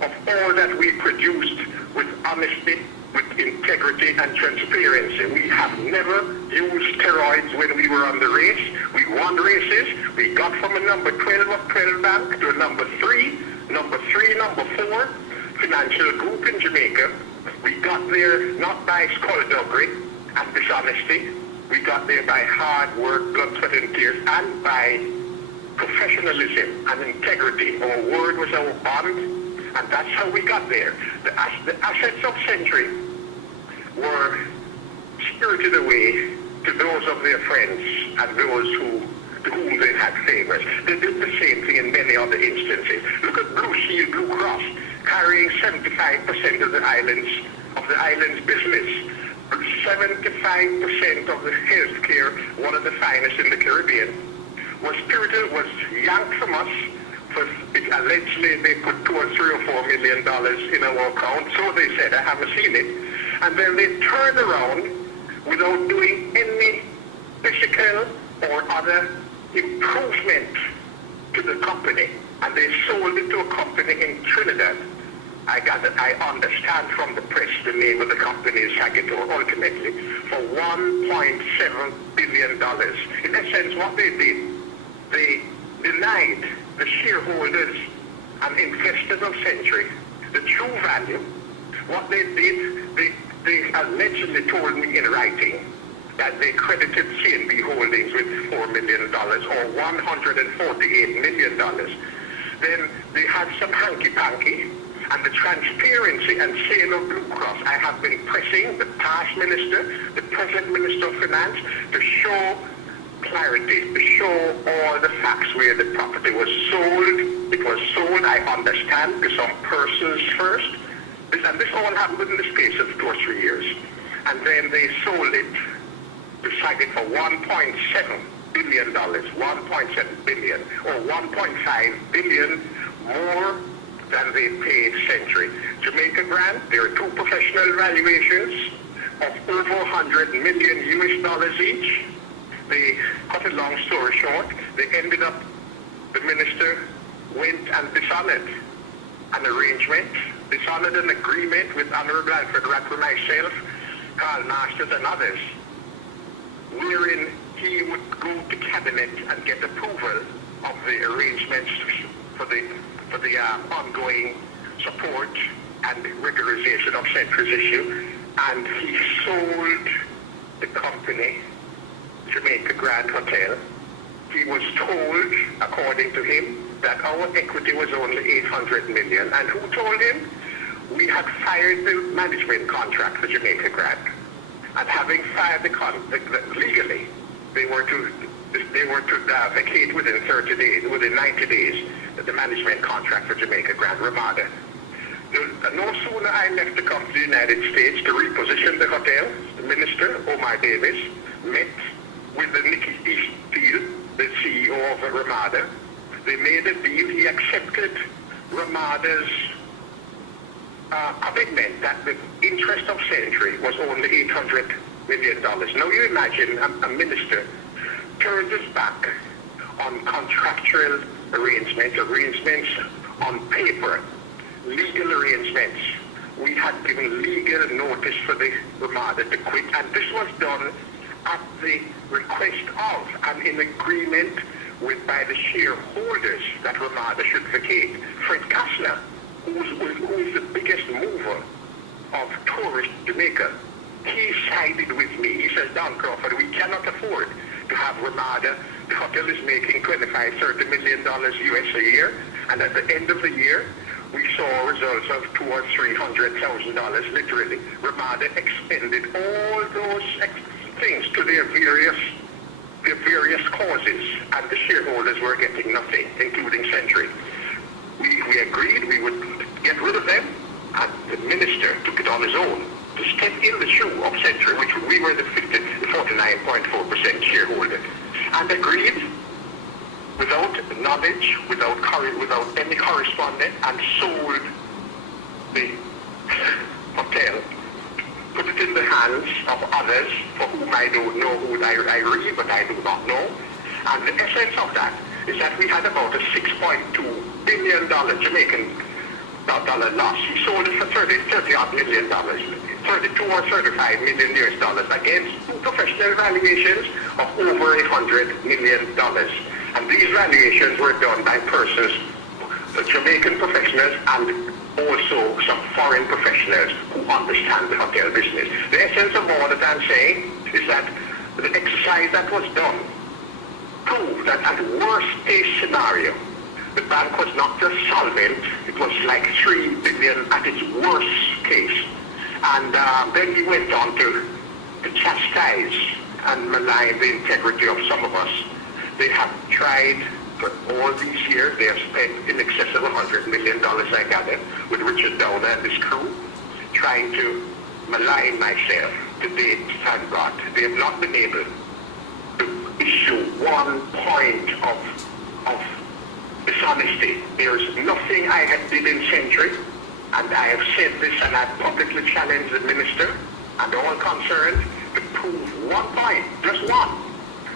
of all that we produced with honesty, with integrity and transparency. We have never used steroids when we were on the race. We won races. We got from a number 12 of 12 bank to a number 3, number 4 financial group in Jamaica. We got there not by skullduggery and dishonesty. We got there by hard work, blood, sweat and tears, and by professionalism and integrity. Our word was our bond, and that's how we got there. The assets of Century were spirited away to those of their friends and those to whom they had favors. They did the same thing in many other instances. Look at Blue Shield, Blue Cross, carrying 75% of the island's business. 75% of the healthcare, one of the finest in the Caribbean, was yanked from us. Allegedly, they put $2 or $3 or $4 million in our account. So they said. I haven't seen it. And then they turned around without doing any physical or other improvement to the company, and they sold it to a company in Trinidad. I understand from the press the name of the company is Sagitor, ultimately, for $1.7 billion. In essence, what they did, they denied the shareholders and investors of Century the true value. What they did, they allegedly told me in writing that they credited CNB Holdings with $4 million or $148 million. Then they had some hanky-panky, and the transparency and sale of Blue Cross. I have been pressing the past minister, the present minister of finance, to show clarity, to show all the facts where the property was sold. It was sold, I understand, to some persons first. And this all happened in the space of 2 or 3 years. And then they sold it, decided for $1.7 billion, $1.7 billion, or $1.5 billion more than they paid Century. Jamaica Grand, there are 2 professional valuations of over $100 million US dollars each. They cut a long story short. They ended up, the minister went and dishonored an arrangement, dishonored an agreement with Honorable Alfred Rapp, myself, Carl Masters and others, wherein he would go to cabinet and get approval of the arrangements for the ongoing support and regularization of Century's issue, and he sold the company, Jamaica Grand Hotel. He was told, according to him, that our equity was only $800 million, and who told him? We had fired the management contract for Jamaica Grand, and having fired the legally, they were to vacate within 30 days, within 90 days, the management contract for Jamaica Grand Ramada. No sooner I left to come to the United States to reposition the hotel, the minister, Omar Davis, met with the Nicky Steele, the CEO of Ramada. They made a deal. He accepted Ramada's commitment that the interest of Century was only $800 million. Now you imagine a minister turns his back on contractual arrangements on paper, legal arrangements. We had given legal notice for the Ramada to quit, and this was done at the request of and in agreement with by the shareholders that Ramada should vacate. Fred Kastner, who is the biggest mover of tourist Jamaica, he sided with me. He says, Don Crawford, we cannot afford to have Ramada. The hotel is making $25-30 million US a year, and at the end of the year, we saw results of $200,000 or $300,000 literally. Ramada expended all those things to their various causes, and the shareholders were getting nothing, including Century. We agreed we would get rid of them, and the minister took it on his own to step in the shoe of Century, which we were the 49.4% shareholder, and agreed without knowledge, without any correspondence, and sold the hotel, put it in the hands of others for whom I don't know, who I read, but I do not know. And the essence of that is that we had about a $6.2 billion Jamaican dollar loss. He sold it for $30 million, 32 or $35 million US dollars against professional valuations of over $100 million. And these valuations were done by persons, the Jamaican professionals and also some foreign professionals who understand the hotel business. The essence of all that I'm saying is that the exercise that was done proved that at worst case scenario, the bank was not just solvent, it was like $3 billion at its worst case. And then he went on to chastise and malign the integrity of some of us. They have tried for all these years, they have spent in excess of $100 million, I gather, with Richard Downer and his crew, trying to malign myself. To date, thank God, they have not been able to issue 1 point of dishonesty. There is nothing I had did in Century, and I have said this and I publicly challenged the minister and all concerned to prove 1 point, just one.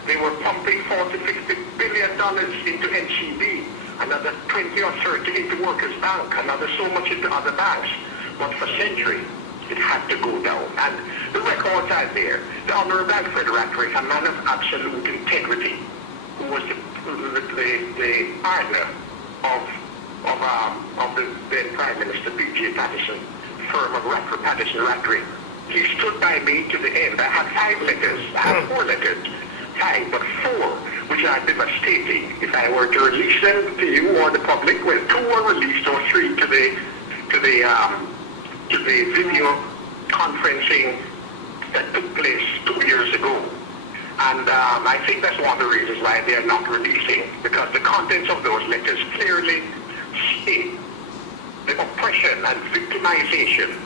They were pumping $40-50 billion into NCB, another 20 or 30 into Workers' Bank, another so much into other banks. But for Century, it had to go down. And the records are there. The Honorable Alfred Rattray, a man of absolute integrity, who was the partner of the then Prime Minister P.J. Patterson, firm of Patterson-Rattray. He stood by me to the end. I had 5 letters. I had 4 letters. 5, but 4, which are devastating. If I were to release them to you or the public, well, 2 were released or 3 to the video conferencing that took place 2 years ago. And I think that's one of the reasons why they are not releasing, because the contents of those letters clearly state the oppression and victimization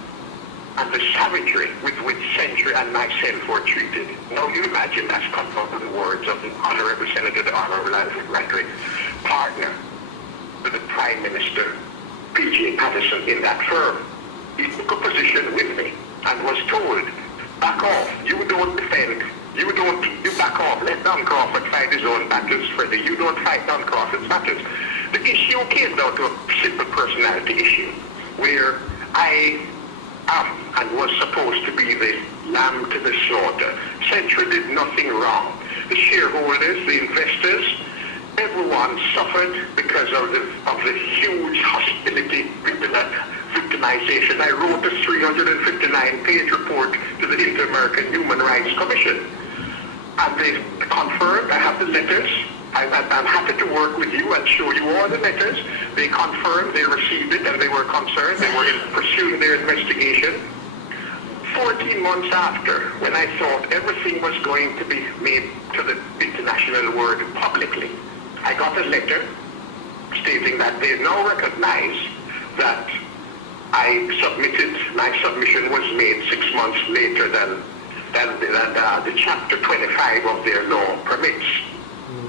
and the savagery with which Century and myself were treated. Now you imagine that's come from the words of the Honorable Senator, the Honorable Alfred Rattray, partner with the Prime Minister, P.J. Patterson, in that firm. He took a position with me and was told, back off, you don't defend, you back off, let Don Crawford fight his own battles, Freddie, you don't fight Don Crawford's battles. The issue came down to a simple personality issue, where I am and was supposed to be the lamb to the slaughter. Century did nothing wrong. The shareholders, the investors, everyone suffered because of the huge hostility, victimization. I wrote a 359-page report to the Inter-American Human Rights Commission, and they confirmed. I have the letters. I'm happy to work with you and show you all the letters. They confirmed, they received it, and they were concerned. They were pursuing their investigation. 14 months after, when I thought everything was going to be made to the international world publicly, I got a letter stating that they now recognize that my submission was made 6 months later than the chapter 25 of their law permits.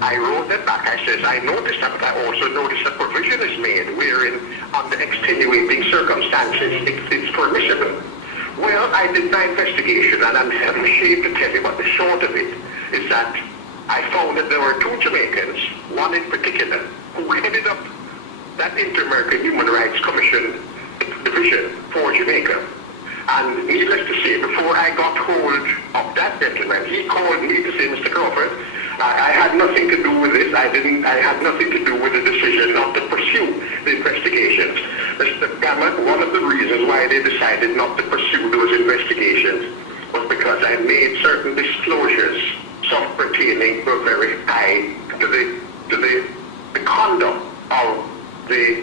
I wrote that back. I says, I noticed that, but I also noticed a provision is made wherein, under extenuating circumstances, it's permissible. Well, I did my investigation, and I'm ashamed to tell you, but the short of it is that I found that there were 2 Jamaicans, one in particular, who headed up that Inter-American Human Rights Commission division for Jamaica. And needless to say, before I got hold of that gentleman, he called me to say, Mr. Crawford, I had nothing to do with this. I had nothing to do with the decision not to pursue the investigations. Mr. Gammon, one of the reasons why they decided not to pursue those investigations was because I made certain disclosures, some pertaining were very high to the conduct of the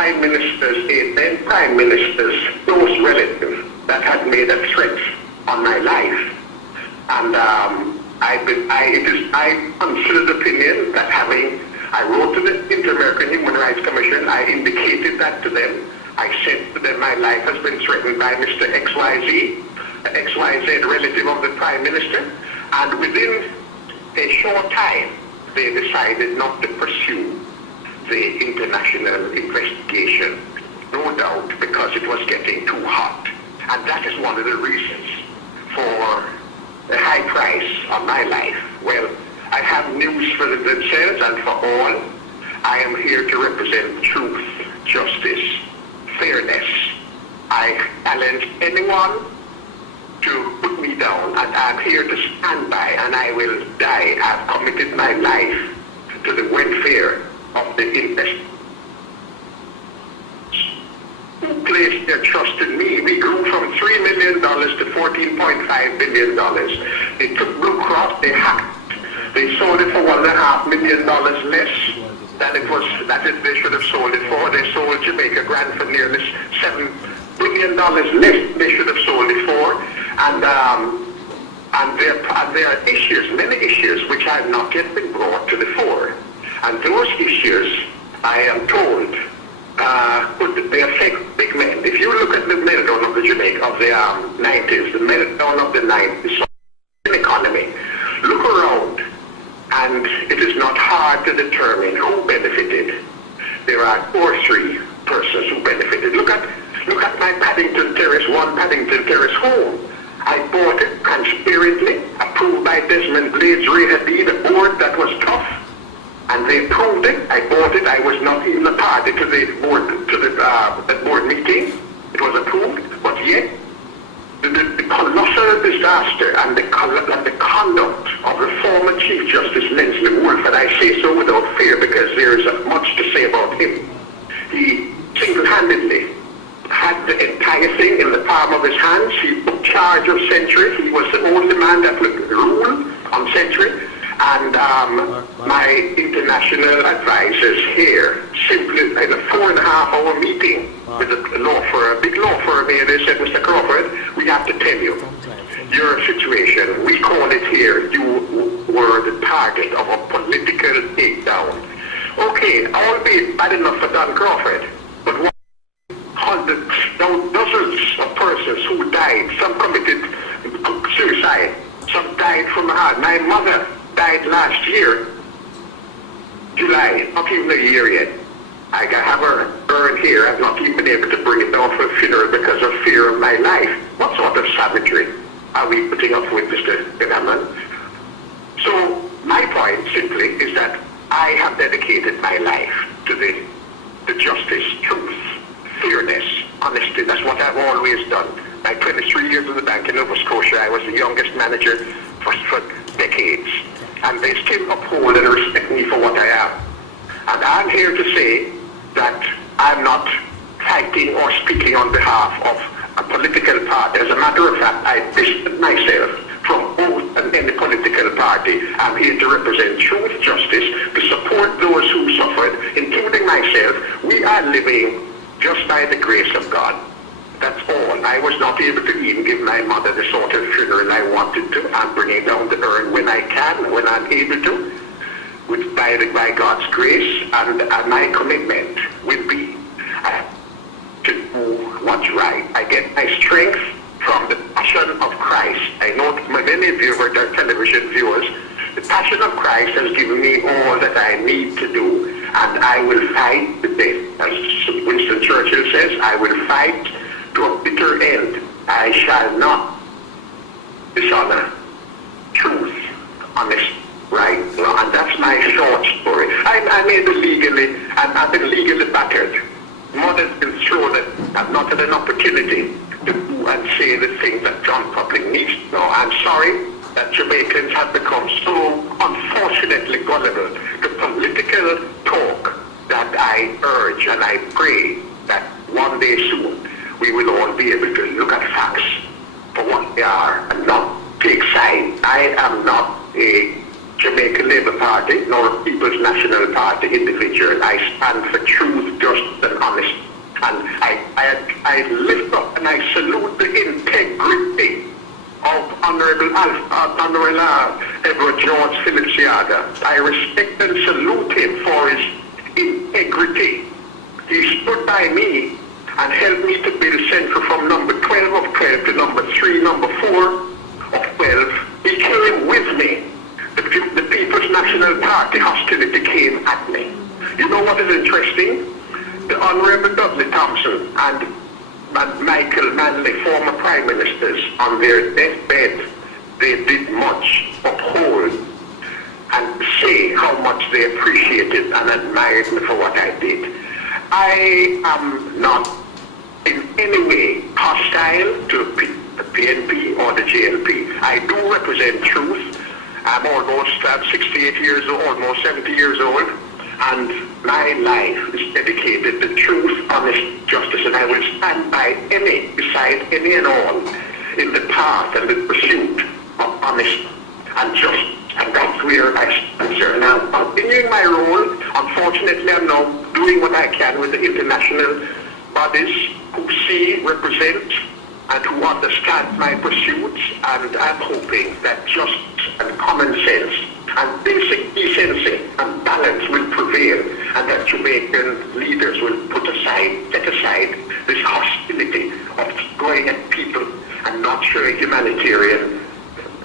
prime ministers, 8 prime ministers, those relatives that had made a threat on my life. And I consider the opinion that I wrote to the Inter-American Human Rights Commission, I indicated that to them. I said to them, my life has been threatened by Mr. XYZ relative of the Prime Minister, and within a short time, they decided not to pursue the international investigation, no doubt because it was getting too hot. And that is one of the reasons for the high price on my life. Well, I have news for themselves and for all. I am here to represent truth, justice, fairness. I challenge anyone to put me down, and I'm here to stand by, and I will die. I've committed my life to the welfare of the investors who placed their trust in me. We grew from $3 million to $14.5 billion. They took Blue Cross, they hacked. They sold it for $1.5 million less than they should have sold it for. They sold Jamaica Grand for nearly $7 billion less they should have sold it for. And there are issues, many issues, which have not yet been brought to the fore. And those issues, I am told, they affect big men. If you look at the meltdown of the Jamaica of the 90s, the meltdown of the 90s, economy, look around, and it is not hard to determine who benefited. There are 2 or 3 persons who benefited. Look at my Paddington Terrace, one Paddington Terrace home. I bought it transparently, approved by Desmond Blades, Ray Hadid, a board that was tough, and they approved it. I bought it. I was not even a party to the board meeting. It was approved, but yet the colossal disaster and the conduct of the former Chief Justice Leslie Wolf, and I say so without fear because there is much to say about him. He single-handedly had the entire thing in the palm of his hands. He took charge of Century. He was the only man that would rule on Century. And my international advisors here, simply in a 4.5-hour meeting with a big law firm here, they said, Mr. Crawford, we have to tell you, your situation, we call it here, you were the target of a political takedown. Okay, albeit bad enough for Don Crawford, but hundreds, dozens of persons who died, some committed suicide, some died from heart. My mother died last year, July, not even a year yet. I have her urn here. I've not even been able to bring it down for a funeral because of fear of my life. What sort of savagery are we putting up with, Mr. Benhaman? So my point simply is that I have dedicated my life to the justice, truth, fairness, honesty. That's what I've always done. My 23 years in the bank in Nova Scotia, I was the youngest manager for decades. And they still uphold and respect me for what I am. And I'm here to say that I'm not fighting or speaking on behalf of a political party. As a matter of fact, I distanced myself from both and any political party. I'm here to represent truth, justice, to support those who suffered, including myself. We are living just by the grace of God. That's all. I was not able to even give my mother the sort of funeral I wanted to. I'm bringing down the urn when I can, when I'm able to, by God's grace, and my commitment will be to do what's right. I get my strength from the passion of Christ. I know many of you are television viewers. The passion of Christ has given me all that I need to do, and I will fight the death. As Winston Churchill says, I will fight to a bitter end. I shall not dishonor truth, honesty, right? And that's my short story. I may be legally, I've been legally battered. Mother's been thrown it. I've not had an opportunity to do and say the things that John Public needs to know. I'm sorry that Jamaicans have become so unfortunately gullible to political talk that I urge and I pray that one day soon we will all be able to look at facts for what they are and not take sides. I am not a Jamaican Labour Party nor a People's National Party individual. I stand for truth, justice and honesty. I lift up and I salute the integrity of Honorable Edward George Phillips Yaga. I respect and salute him for his integrity. He stood by me and helped me to build Central from number 12 of 12 to number 3, number 4 of 12. He came with me. The People's National Party hostility came at me. You know what is interesting? The Honorable Dudley Thompson and Michael Manley, former Prime Ministers, on their deathbed, they did much uphold and say how much they appreciated and admired me for what I did. I am not in any way hostile to the PNP or the JLP. I do represent truth. I'm 68 years old, almost 70 years old, and my life is dedicated to truth, honesty, justice, and I will stand by beside any and all in the path and the pursuit of honesty and justice. And that's where I stand, sir. Now, continuing my role, unfortunately, I'm now doing what I can with the international bodies who see, represent, and who understand my pursuits, and I'm hoping that justice and common sense and basic decency and balance will prevail, and that Jamaican leaders will set aside this hostility of going at people and not showing humanitarian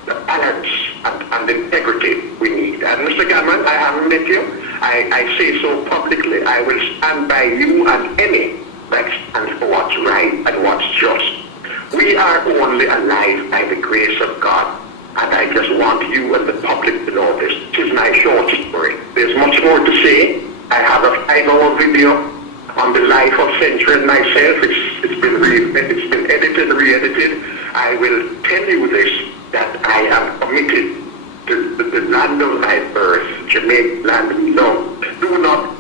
balance and integrity we need. And Mr. Cameron, I haven't met you. I say so publicly. I will stand by you and any that stands for what's right and what's just. We are only alive by the grace of God. And I just want you and the public to know this. This is my short story. There's much more to say. I have a 5-hour video on the life of Century and myself. It's been edited, re-edited. I will tell you this, that I am committed to the land of my birth, Jamaican land we love. Do not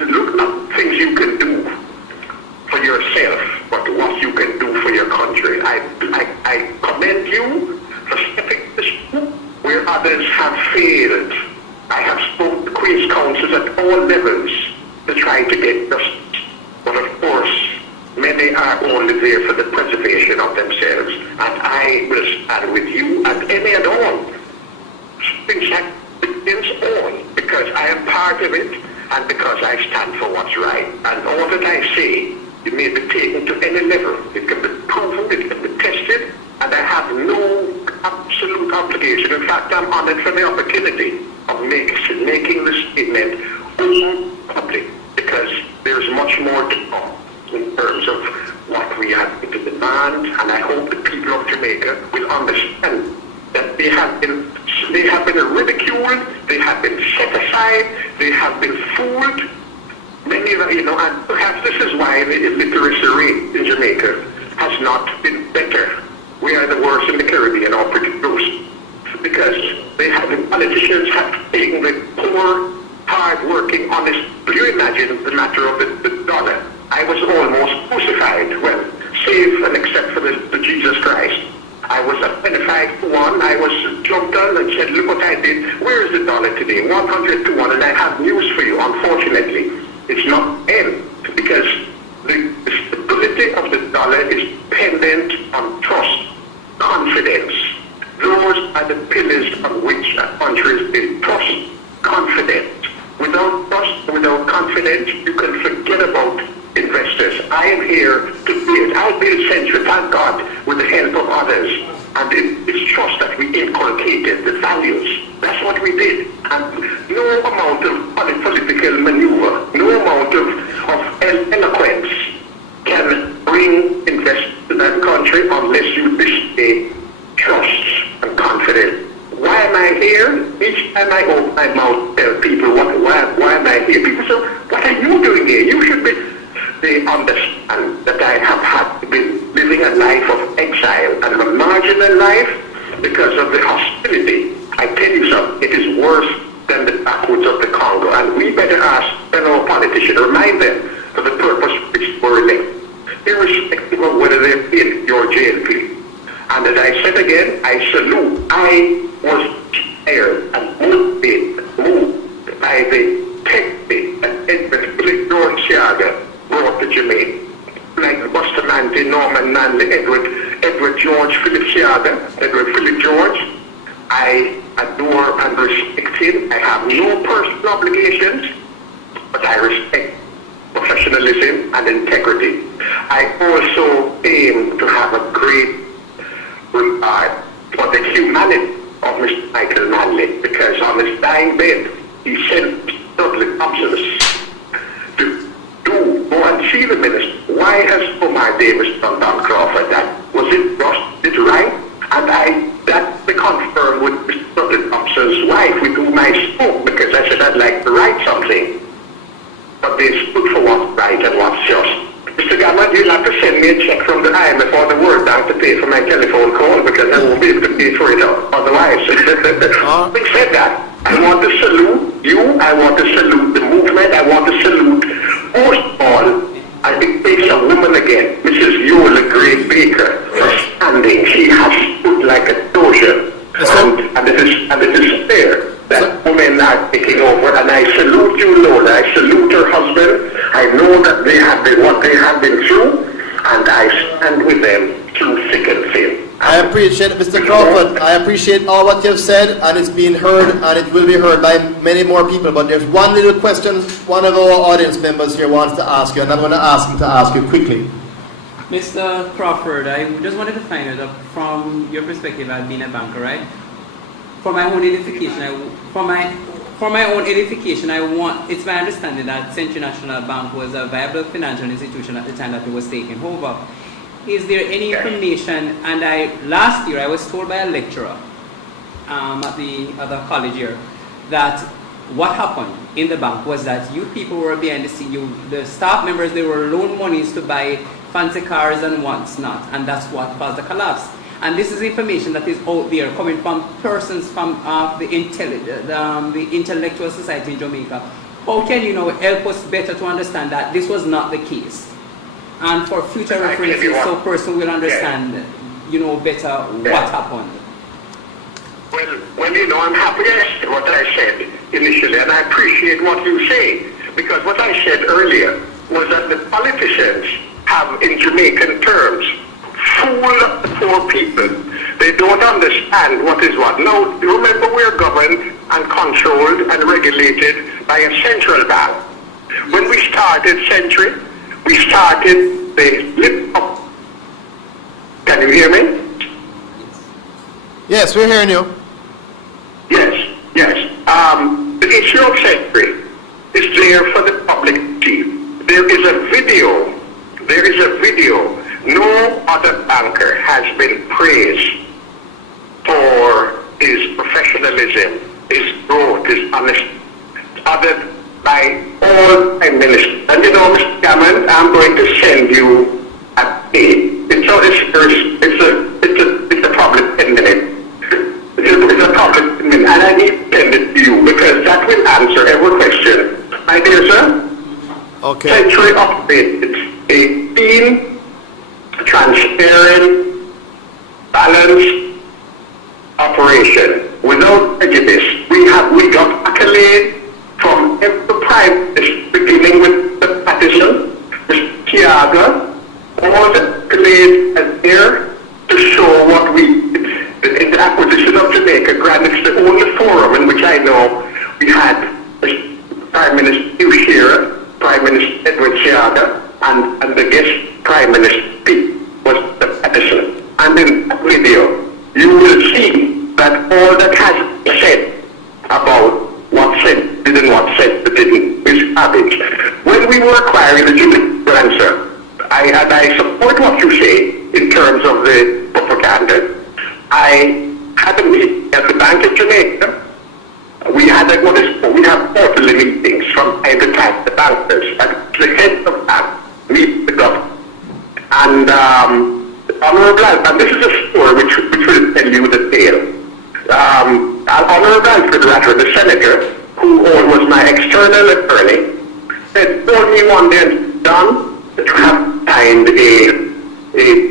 look at things you can do for yourself, but what you can do for your country. I commend you for stepping this where others have failed. I have spoken to Queen's councils at all levels to try to get justice. But of course, many are only there for the preservation of themselves. And I will stand with you and any and all. FINSAC begins all, because I am part of it and because I stand for what's right. And all that I say, it may be taken to any level. It can be proven, it can be tested, and I have no absolute obligation. In fact, I'm honored for the opportunity of making this statement open public, because there's much more to come in terms of what we have to demand, and I hope the people of Jamaica will understand that they have been ridiculed, they have been set aside, they have been fooled. Many of them, and perhaps this is why the illiteracy rate in Jamaica has not been better. We are the worst in the Caribbean, or pretty close, because the politicians have taken the poor, hard-working, honest. Do you imagine the matter of the dollar? I was almost crucified, well, save and except for the Jesus Christ. I was at 25 to 1, I was jumped on and said, look what I did. Where is the dollar today? 100 to 1, and I have news for you, unfortunately. It's not end, because the stability of the dollar is dependent on trust, confidence. Those are the pillars on which a country is built. Trust, confidence. Without trust, without confidence, you can forget about investors. I am here to build. I'll build Century, thank God, with the help of others. And it's trust that we inculcated, the values. That's what we did. And no amount of political maneuver, no amount of eloquence can bring investment to that country unless you display trust and confidence. Why am I here? Each time I open my mouth, tell people, why am I here? People say, what are you doing here? You should be. They understand that I have been living a life of exile and a marginal life because of the hostility. I tell you something, it is worse than the backwoods of the Congo, and we better ask fellow politicians, remind them for the purpose which we're elected, irrespective of whether they're in your JLP. And as I said again, I salute. I was inspired and moved by the technique that Edward George Yaga brought to Jamaica. Like father, Edward Philip George. I adore and respect him. I have no personal obligations, but I respect professionalism and integrity. I also aim to have a great regard for the humanity of Mr. Michael Manley, because on his dying bed, he sent Dudley Thompson to go and see the minister. Why has Omar Davis done Don Crawford that? Was it just it right? And that they confirmed with Mr. Dudley Thompson's wife with whom I spoke, because I said I'd like to write something. But they stood for what's right and what's just. Mr. Gammon, you'll have to send me a check from the IMF or the World Bank to pay for my telephone call, because I won't be able to pay for it otherwise. Having said that, I want to salute you, I want to salute the movement, I want to salute, most of all, I think it's a woman again, Mrs. Yola Gray Baker, for standing. She has stood like a doja, and it is fair that women are taking over, and I salute you, Lola. I salute her husband. I know that they have been what they have been through, and I stand with them through thick and thin. I appreciate it, Mr. Crawford. I appreciate all what you've said, and it's been heard, and it will be heard by many more people. But there's one little question one of our audience members here wants to ask you, and I'm going to ask him to ask you quickly. Mr. Crawford, I just wanted to find out from your perspective as being a banker, right? For my own edification, it's my understanding that Century National Bank was a viable financial institution at the time that it was taken over. Is there any information, and last year I was told by a lecturer at the other college here, that what happened in the bank was that you people were behind the scene, the staff members, they were loaned monies to buy fancy cars and what's not, and that's what caused the collapse. And this is information that is out there coming from persons from the intellectual society in Jamaica. How can you help us better to understand that this was not the case? And for future references, so person will understand, better what happened. Well, I'm happy I said what I said initially, and I appreciate what you say, because what I said earlier was that the politicians have, in Jamaican terms, fooled the poor people. They don't understand what is what. Now, remember, we're governed and controlled and regulated by a central bank. When we started Century, we started the lip up. Can you hear me? Yes, we're hearing you. Yes. The issue of Century is there for the public to see. There is a video. No other banker has been praised for his professionalism, his growth, his honesty, other by all prime ministers. And Mr. Gammon, I'm going to send you a page. It's a public 10 minutes. It's a public 10 minutes, and I need to send it to you because that will answer every question. My dear sir, okay. Century operated a clean, transparent, balanced operation without prejudice. We got accolade from every prime minister, beginning with the Patterson, Mr. Tiaga, all the accolades are there to show what we did. In the acquisition of Jamaica, granted, it's the only forum in which I know we had Prime Minister Hugh Shearer, Prime Minister Edward Tiaga, and the guest Prime Minister Pete was the Patterson. And in that video, you will see that all that has been said about what said did and what said didn't is garbage. When we were acquiring the Jamaican answer, I support what you say in terms of the propaganda. I had a meeting at the Bank of Jamaica. We have quarterly meetings from time to time, the bankers, and the head of bank meet the government. And Honorable, and this is a story which will tell you the tale. Honorable Alfred Ratter, the senator, who was my external attorney, told me one day, Don, that you have signed a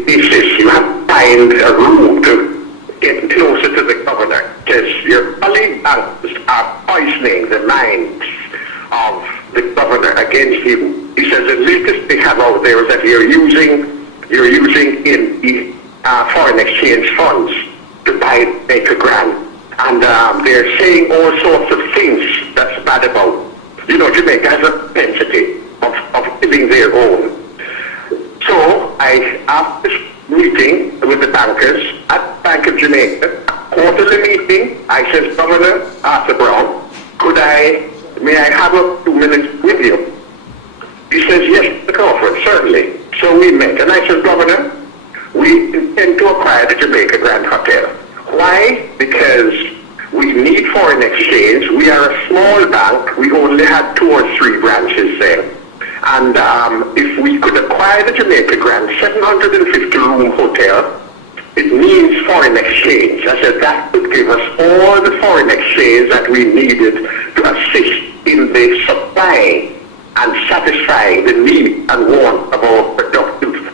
thesis, you have signed a rule to get closer to the governor, because your colleague bankers are poisoning the minds of the governor against you. He says the latest they have out there is that you're using foreign exchange funds to buy make a grant. And they're saying all sorts of things that's bad about. You know, Jamaica has a propensity of killing their own. So after this meeting with the bankers at Bank of Jamaica, quarterly meeting, I said, Governor Arthur Brown, may I have a few minutes with you? He says, yes, Mr. Crawford, certainly. So we met, and I said, Governor, we intend to acquire the Jamaica Grand Hotel. Why? Because we need foreign exchange. We are a small bank. We only had 2 or 3 branches there. And if we could acquire the Jamaica Grand 750-room hotel, it means foreign exchange. I said that would give us all the foreign exchange that we needed to assist in the supply and satisfying the need and want of our productive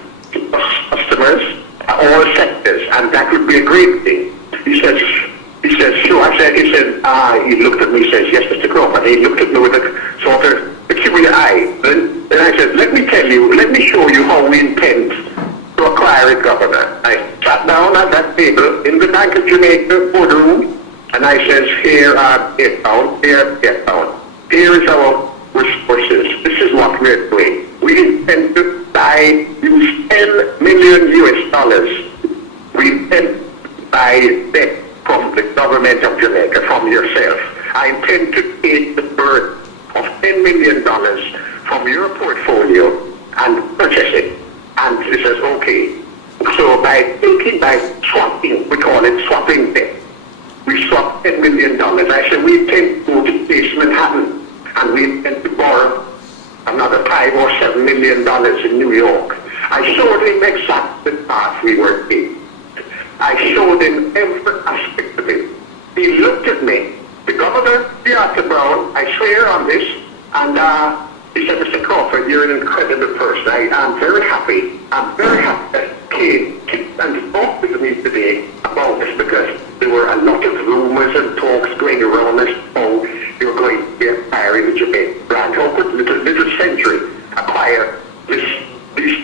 customers, all sectors, and that would be a great thing. He says, sure. He looked at me and says, yes, Mr. Crawford. He looked at me with a sort of peculiar eye. Then I said, let me show you how we intend to acquire it, Governor. I sat down at that table in the Bank of Jamaica boardroom, and I says, here are £8, here £8. Here is our resources. This is what we're doing. We intend to use $10 million US. We intend to buy debt from the government of Jamaica, from yourself. I intend to take the burden of $10 million from your portfolio and purchase it. And he says, okay. So by swapping, we call it swapping debt. We swap $10 million. I said, we intend to go to East Manhattan, and we intend to borrow another $5 or $7 million in New York. I showed him exactly the path we were taking. I showed him every aspect of it. He looked at me, the Governor, Arthur Brown, I swear on this, and he said, Mr. Crawford, you're an incredible person. I'm very happy. I'm very happy that came and talked with me today about this, because there were a lot of rumors and talks going around as how you're going to be acquiring the Jamaica Grand. How could Little Century acquire these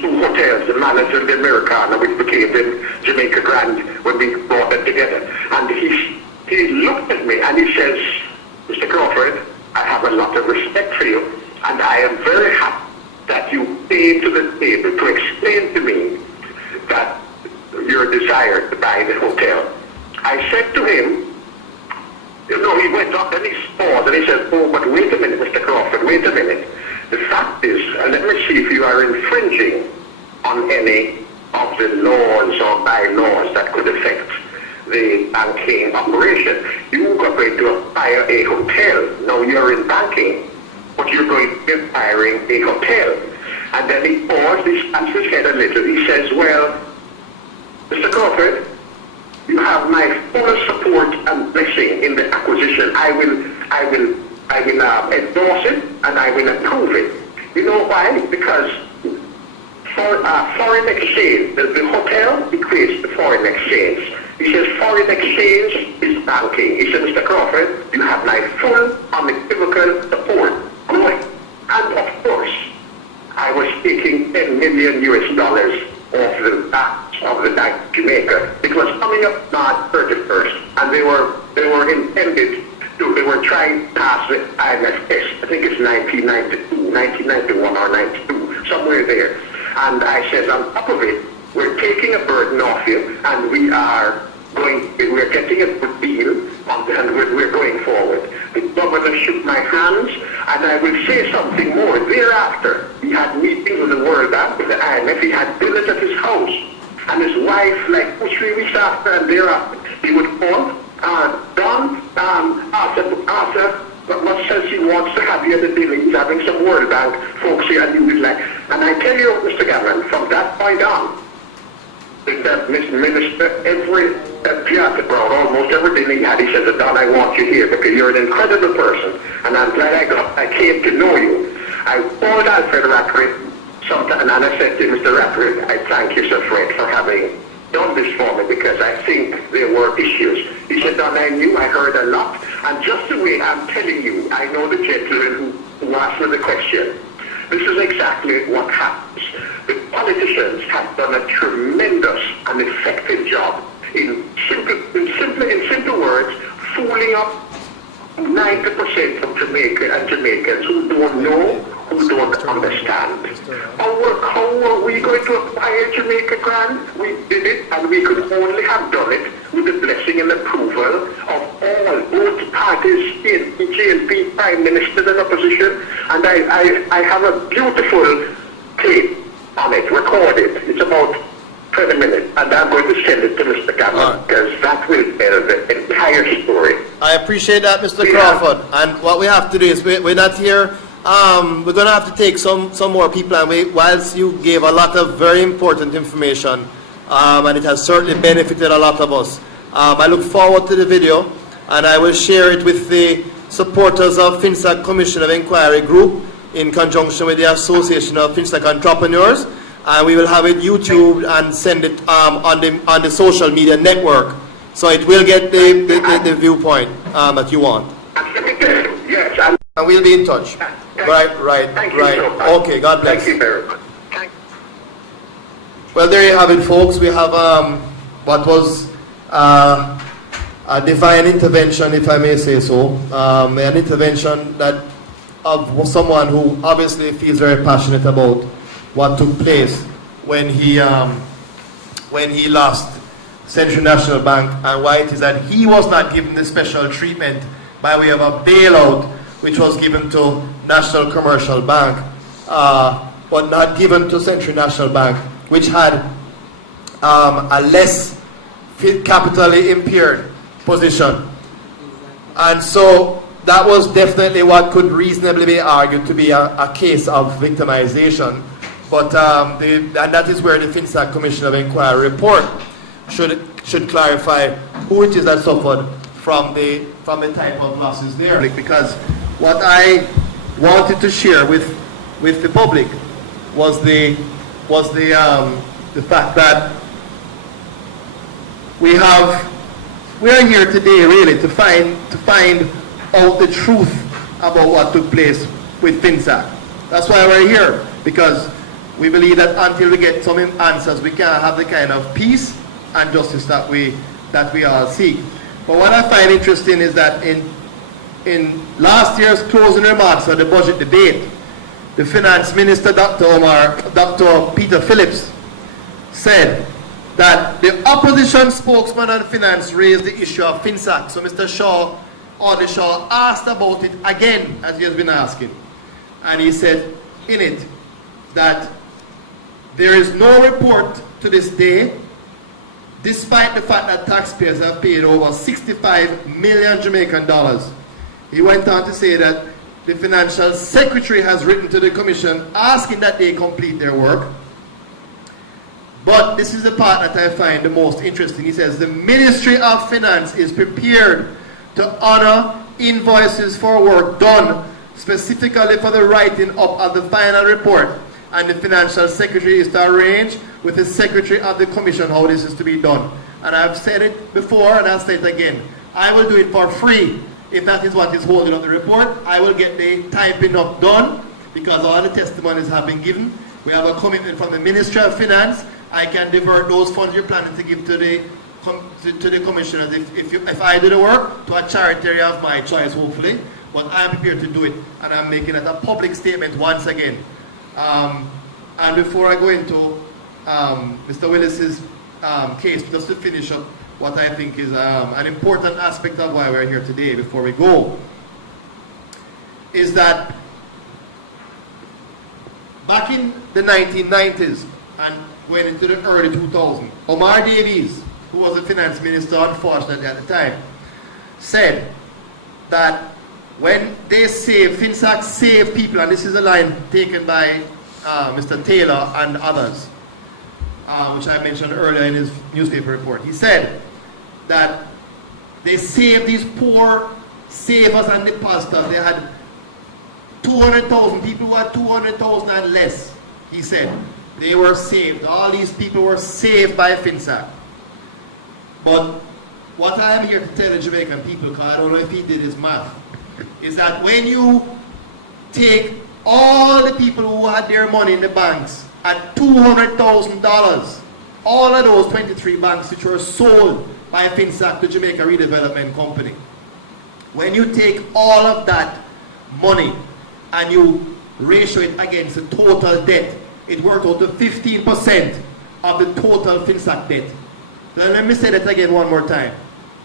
2 hotels, the Malice and the Americana, which became the Jamaica Grand when we brought them together. And he looked at me and he says, Mr. Crawford, I have a lot of respect for you, and I am very happy that you came to the table to explain to me that your desire to buy the hotel. I said to him, he went up and he paused and he said, oh, but wait a minute, Mr. Crawford, wait a minute. The fact is, let me see if you are infringing on any of the laws or bylaws that could affect the banking operation. You are going to acquire a hotel. Now you're in banking, but you're going to be acquiring a hotel. And then he paused, he scratched his head a little. He says, well, Mr. Crawford, you have my full support and blessing in the acquisition. I will endorse it and I will approve it. You know why? Because for foreign exchange, the hotel equates to foreign exchange. He says foreign exchange is banking. He said, Mr. Crawford, you have my full unequivocal support. Going. And of course, I was taking $10 million US off the back of the Bank of Jamaica. It was coming up March 31st, and they were intended to, they were trying to pass the IMFS. I think it's 1991 or 92, somewhere there. And I said, on top of it, we're taking a burden off you, and we're getting a good deal, and we're going forward. The Governor shook my hands, and I will say something more. Thereafter, he had meetings with the World Bank, with the IMF. He had dinners at his house, and his wife, like 2-3 weeks after, and thereafter, he would call, Don, Arthur, what says he wants to have you at the dinner. He's having some World Bank folks here, and you would like. And I tell you, Mr. Gammon, from that point on, the minister, Arthur Brown, almost everything he had, he said, Don, I want you here because you're an incredible person, and I'm glad I came to know you. I called Alfred Rackford sometime, and I said to Mr. Rackford, I thank you, Sir Fred, for having done this for me, because I think there were issues. He said, Don, I knew, I heard a lot, and just the way I'm telling you, I know the gentleman who asked me the question. This is exactly what happens. The politicians have done a tremendous and effective grant. How were we going to acquire Jamaica grant? We did it, and we could only have done it with the blessing and approval of all, both parties in GLP, Prime Minister and opposition. And I have a beautiful tape on it, recorded. It's about 20 minutes, and I'm going to send it to Mr. Cameron, because that will tell the entire story. I appreciate that, Mr. Crawford. And what we have to do is, we're not here, we're going to have to take some more people, and whilst you gave a lot of very important information, and it has certainly benefited a lot of us, I look forward to the video, and I will share it with the supporters of FINSAC Commission of Inquiry Group in conjunction with the Association of FINSAC Entrepreneurs, and we will have it YouTube and send it on the social media network, so it will get the viewpoint that you want. Yes, and we'll be in touch. Right. Thank you so much. Okay, God bless. Thank you very much. Well, there you have it, folks. We have what was a divine intervention, if I may say so, an intervention that of someone who obviously feels very passionate about what took place when he lost Central National Bank, and why it is that he was not given the special treatment by way of a bailout which was given to National Commercial Bank, but not given to Central National Bank, which had a less capitally impaired position. And so that was definitely what could reasonably be argued to be a case of victimization. But and that is where the FINSAC Commission of Inquiry report should clarify who it is that suffered from the type of losses there. Because what I wanted to share with the public was the fact that we are here today really to find out the truth about what took place with FINSAC. That's why we're here, because we believe that until we get some answers, we can't have the kind of peace and justice that we all seek. But what I find interesting is that in last year's closing remarks of the budget debate, the Finance Minister, Dr. Peter Phillips, said that the opposition spokesman on finance raised the issue of FINSAC. So Mr. Shaw asked about it again, as he has been asking. And he said in it that there is no report to this day, despite the fact that taxpayers have paid over 65 million Jamaican dollars. He went on to say that the Financial Secretary has written to the Commission asking that they complete their work. But this is the part that I find the most interesting. He says, the Ministry of Finance is prepared to honor invoices for work done specifically for the writing up of the final report, and the Financial Secretary is to arrange with the Secretary of the Commission how this is to be done. And I've said it before and I'll say it again. I will do it for free if that is what is holding up the report. I will get the typing up done because all the testimonies have been given. We have a commitment from the Ministry of Finance. I can divert those funds you're planning to give to the commissioners if I do the work to a charity of my choice, hopefully. But I am prepared to do it, and I'm making it a public statement once again. And before I go into Mr. Willis's case, just to finish up what I think is an important aspect of why we're here today before we go, is that back in the 1990s and went into the early 2000s, Omar Davies, who was the finance minister unfortunately at the time, said that when they FINSAC saved people, and this is a line taken by Mr. Taylor and others, which I mentioned earlier in his newspaper report. He said that they saved these poor savers and depositors. They had 200,000 people who had 200,000 and less, he said. They were saved. All these people were saved by FINSAC. But what I am here to tell the Jamaican people, because I don't know if he did his math, is that when you take all the people who had their money in the banks at $200,000, all of those 23 banks which were sold by FINSAC to Jamaica Redevelopment Company, when you take all of that money and you ratio it against the total debt, it worked out to 15% of the total FINSAC debt. So let me say that again one more time.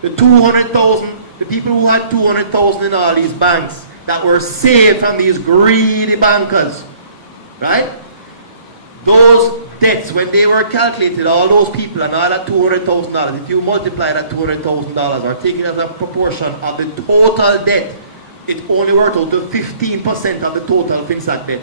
The 200,000, the people who had 200,000 in all these banks that were saved from these greedy bankers, right? Those debts, when they were calculated, all those people and all that $200,000, if you multiply that $200,000 or take it as a proportion of the total debt, it only worked out to 15% of the total FINSAC debt.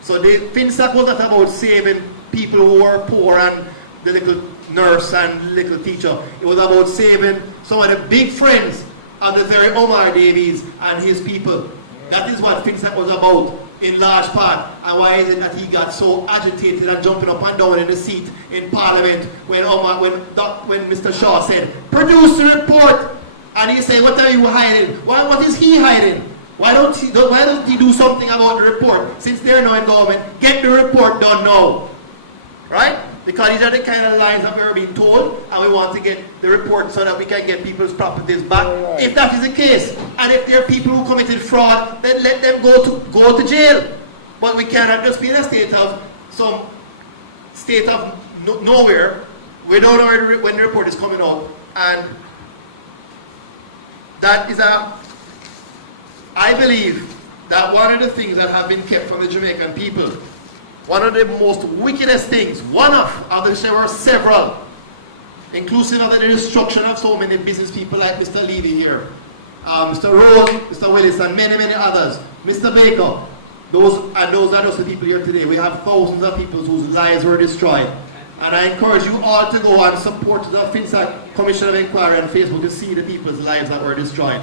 So the FINSAC was not about saving people who were poor and the little nurse and little teacher. It was about saving some of the big friends of the very Omar Davies and his people. That is what FINSAC was about in large part. And why is it that he got so agitated and jumping up and down in the seat in Parliament when Mr. Shaw said, produce the report? And he said, what are you hiding? Well, what is he hiding? Why doesn't he do something about the report? Since they're now in government, get the report done now. Right? Because these are the kind of lines that we are being told, and we want to get the report so that we can get people's properties back. Right. If that is the case, and if there are people who committed fraud, then let them go to jail. But we cannot just be in a state of nowhere. We don't know when the report is coming out, and that is I believe that one of the things that have been kept from the Jamaican people, one of the most wickedest things, there were several, inclusive of the destruction of so many business people like Mr. Levy here, Mr. Rose, Mr. Willis, and many, many others, Mr. Baker, those are just the people here today. We have thousands of people whose lives were destroyed. And I encourage you all to go and support the FINSAC Commission of Inquiry on Facebook to see the people's lives that were destroyed.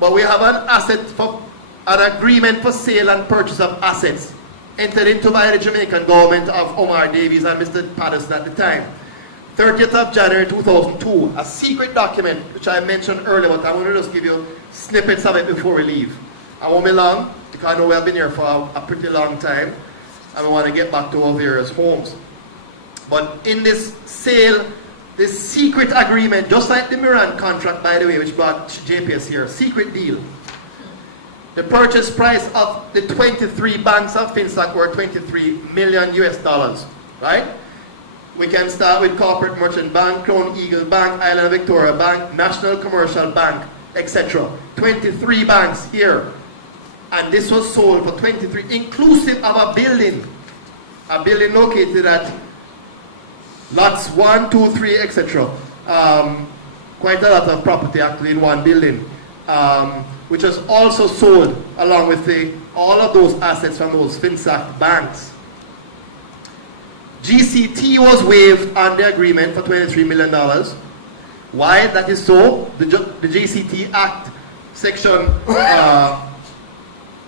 But we have an agreement for sale and purchase of assets entered into by the Jamaican government of Omar Davies and Mr. Patterson at the time. 30th of January 2002, a secret document which I mentioned earlier, but I want to just give you snippets of it before we leave. I won't be long because I know we have been here for a pretty long time and we want to get back to our various homes. But in this sale, this secret agreement, just like the Miran contract, by the way, which brought JPS here, secret deal. The purchase price of the 23 banks of FINSAC were $23 million US, right? We can start with Corporate Merchant Bank, Crown Eagle Bank, Island of Victoria Bank, National Commercial Bank, etc. 23 banks here. And this was sold for 23, inclusive of a building located at lots 1, 2, 3, etc. Quite a lot of property actually in one building, which was also sold along with all of those assets from those FINSAC banks. GCT was waived on the agreement for $23 million. Why that is so? The GCT Act section,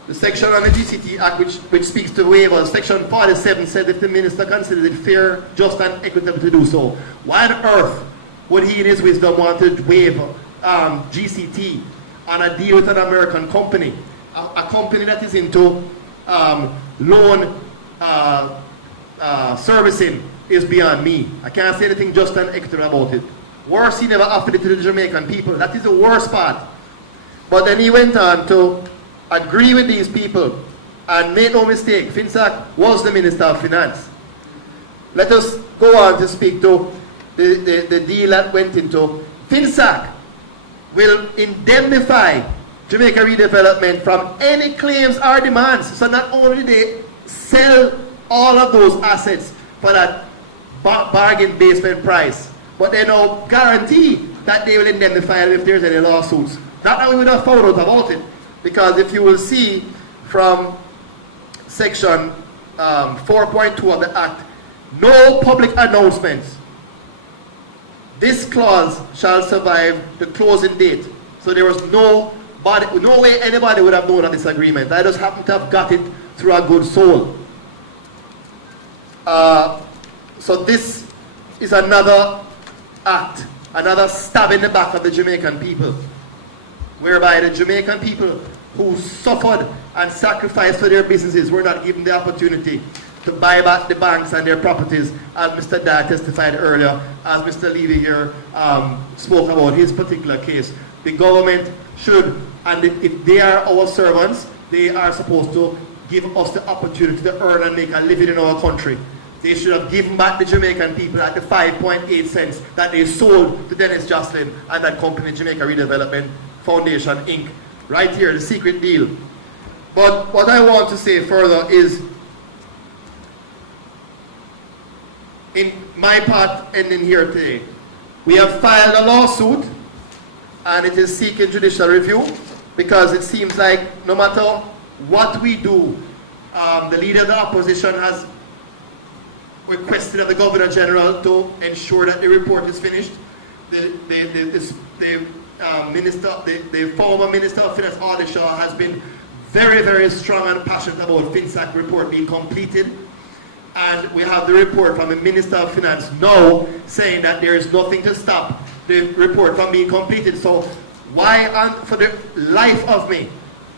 the section on the GCT Act which speaks to waivers, section 47 said if the minister considers it fair, just and equitable to do so. Why on earth would he in his wisdom want to waive GCT on a deal with an American company? A company that is into loan servicing is beyond me. I can't say anything just and equitable about it. Worse, he never offered it to the Jamaican people. That is the worst part. But then he went on to agree with these people, and make no mistake, FINSAC was the Minister of Finance. Let us go on to speak to the deal that went into. FINSAC will indemnify Jamaica Redevelopment from any claims or demands. So not only they sell all of those assets for that bargain basement price, but they now guarantee that they will indemnify them if there's any lawsuits. Not that we would have found out about it, because if you will see from section 4.2 of the Act, no public announcements. This clause shall survive the closing date. So there was no way anybody would have known of this agreement. I just happen to have got it through a good soul. So this is another act, another stab in the back of the Jamaican people, whereby the Jamaican people who suffered and sacrificed for their businesses were not given the opportunity to buy back the banks and their properties, as Mr. Dyer testified earlier, as Mr. Levy here spoke about his particular case. The government should, and if they are our servants, they are supposed to give us the opportunity to earn and make a living in our country. They should have given back the Jamaican people at the 5.8 cents that they sold to Dennis Jocelyn and that company, Jamaica Redevelopment Foundation, Inc. Right here, the secret deal. But what I want to say further is, in my part ending here today, we have filed a lawsuit and it is seeking judicial review because it seems like no matter what we do, the leader of the opposition has requested of the Governor General to ensure that the report is finished. The former Minister of Finance, Shaw, has been very, very strong and passionate about FINSAC report being completed. And we have the report from the Minister of Finance now saying that there is nothing to stop the report from being completed. So why, for the life of me,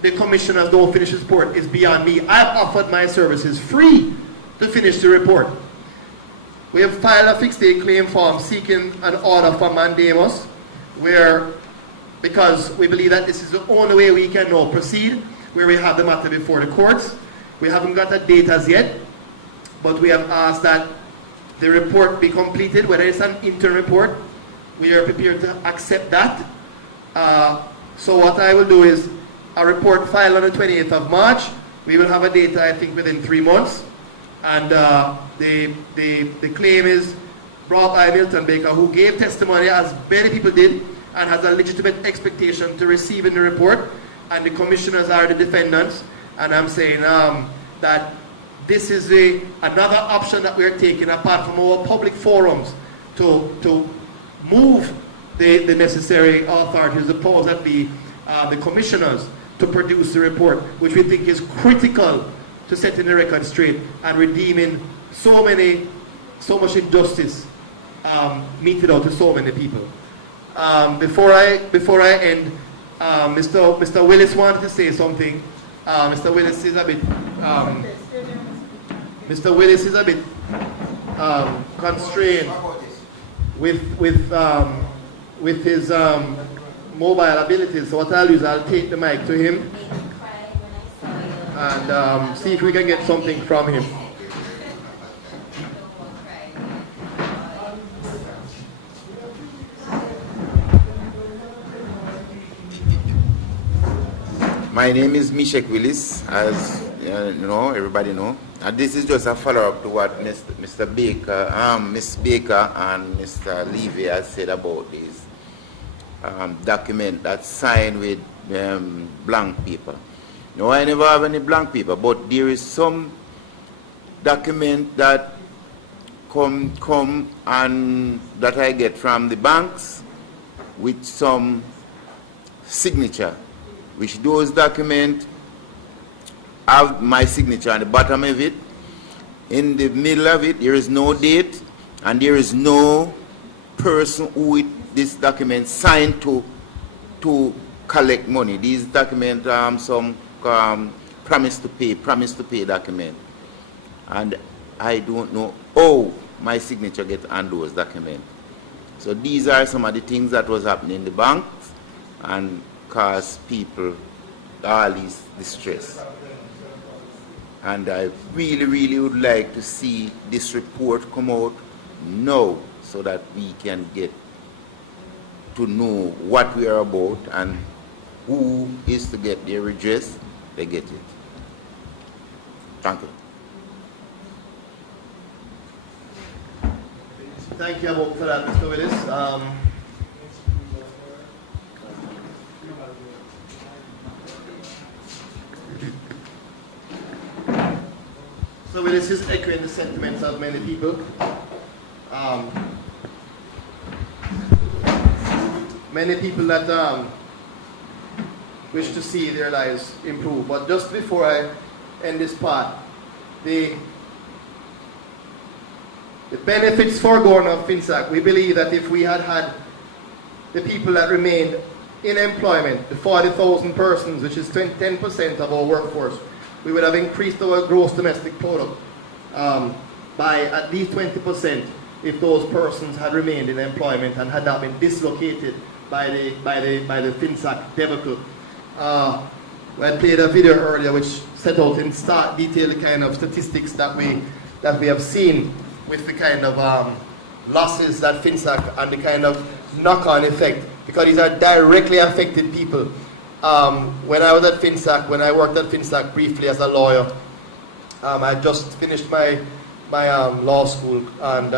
the commissioners don't finish this report is beyond me. I've offered my services free to finish the report. We have filed a fixed day claim form seeking an order from mandamus, because we believe that this is the only way we can now proceed, where we have the matter before the courts. We haven't got a date as yet, but we have asked that the report be completed, whether it's an interim report. We are prepared to accept that. So what I will do is a report filed on the 28th of March. We will have a date, I think, within 3 months. And the claim is brought by Milton Baker, who gave testimony, as many people did, and has a legitimate expectation to receive in the report. And the commissioners are the defendants. And I'm saying that this is another option that we're taking apart from our public forums to move the necessary authorities, the powers that be, the commissioners, to produce the report, which we think is critical to setting the record straight and redeeming so much injustice meted out to so many people. Before I end, Mr. Willis wanted to say something. Mr. Willis is a bit constrained with his mobile abilities. So what I'll do is I'll take the mic to him and see if we can get something from him. My name is Mishek Willis, as you know, everybody know. And this is just a follow-up to what Mr. Baker, Ms. Baker and Mr. Levy has said about this document that's signed with blank paper. No, I never have any blank paper, but there is some document that come and that I get from the banks with some signature, which those documents have my signature on the bottom of it. In the middle of it, there is no date, and there is no person who this document signed to collect money. These documents some promise to pay document, and I don't know how my signature get on those documents. So these are some of the things that was happening in the banks and cause people all this distress. And I really, really would like to see this report come out now so that we can get to know what we are about, and who is to get their redress, they get it. Thank you. Thank you for that, Mr. Willis. So Willis is echoing the sentiments of many people. Many people that wish to see their lives improve. But just before I end this part, the benefits foregone of FINSAC, we believe that if we had the people that remained in employment, the 40,000 persons, which is 10% of our workforce, we would have increased our gross domestic product by at least 20% if those persons had remained in employment and had not been dislocated by the FINSAC debacle. I played a video earlier which set out in stark detail the kind of statistics that we have seen with the kind of losses that FINSAC and the kind of knock-on effect, because these are directly affected people. When I was at FINSAC, when I worked at FINSAC briefly as a lawyer, I just finished my law school, and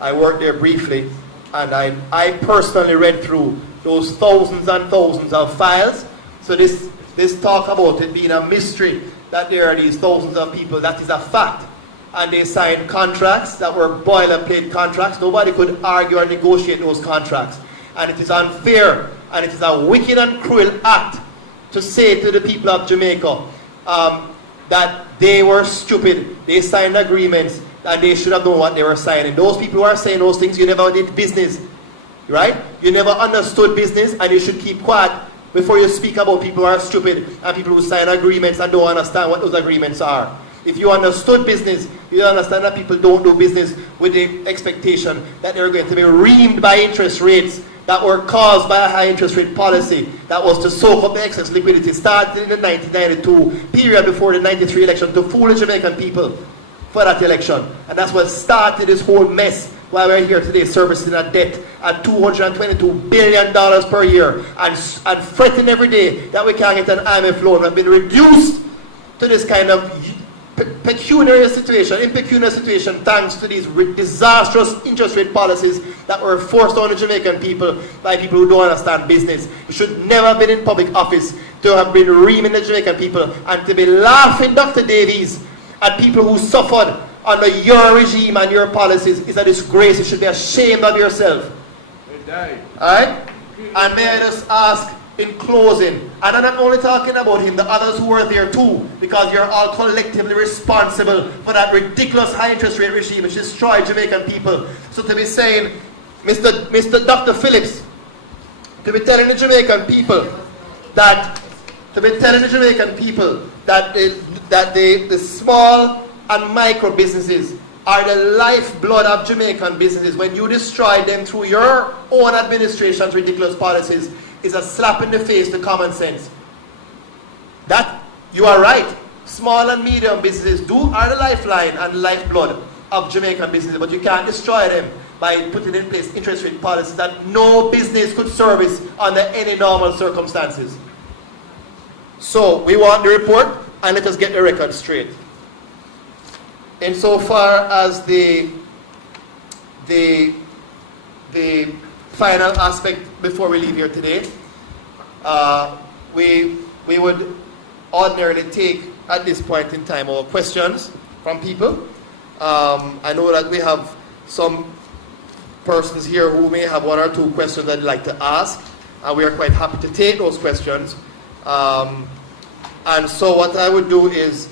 I worked there briefly, and I personally read through those thousands and thousands of files. So this talk about it being a mystery that there are these thousands of people, that is a fact. And they signed contracts that were boilerplate contracts. Nobody could argue or negotiate those contracts. And it is unfair, and it is a wicked and cruel act to say to the people of Jamaica that they were stupid. They signed agreements and they should have known what they were signing. Those people who are saying those things, you never did business, right? You never understood business, and you should keep quiet before you speak about people who are stupid and people who sign agreements and don't understand what those agreements are. If you understood business, you understand that people don't do business with the expectation that they're going to be reamed by interest rates that were caused by a high interest rate policy that was to soak up the excess liquidity. It started in the 1992 period before the 93 election to fool the Jamaican people for that election. And that's what started this whole mess while we're here today servicing a debt at $222 billion per year and fretting every day that we can't get an IMF loan. We've been reduced to this kind of pecuniary situation thanks to these disastrous interest rate policies that were forced on the Jamaican people by people who don't understand business. You should never have been in public office to have been reaming the Jamaican people and to be laughing, Dr. Davies, at people who suffered under your regime and your policies is a disgrace. You should be ashamed of yourself. Alright? And may I just ask in closing, and I'm not only talking about him, the others who were there too, because you're all collectively responsible for that ridiculous high interest rate regime which destroyed Jamaican people. So to be saying, Mr. Dr. Phillips, to be telling the Jamaican people that the small and micro businesses are the lifeblood of Jamaican businesses, when you destroy them through your own administration's ridiculous policies, is a slap in the face to common sense. That, you are right. Small and medium businesses are the lifeline and lifeblood of Jamaican businesses, but you can't destroy them by putting in place interest rate policies that no business could service under any normal circumstances. So, we want the report, and let us get the record straight. Insofar as the final aspect before we leave here today, we would ordinarily take at this point in time our questions from people. I know that we have some persons here who may have one or two questions they'd like to ask, and we are quite happy to take those questions. And so what I would do is,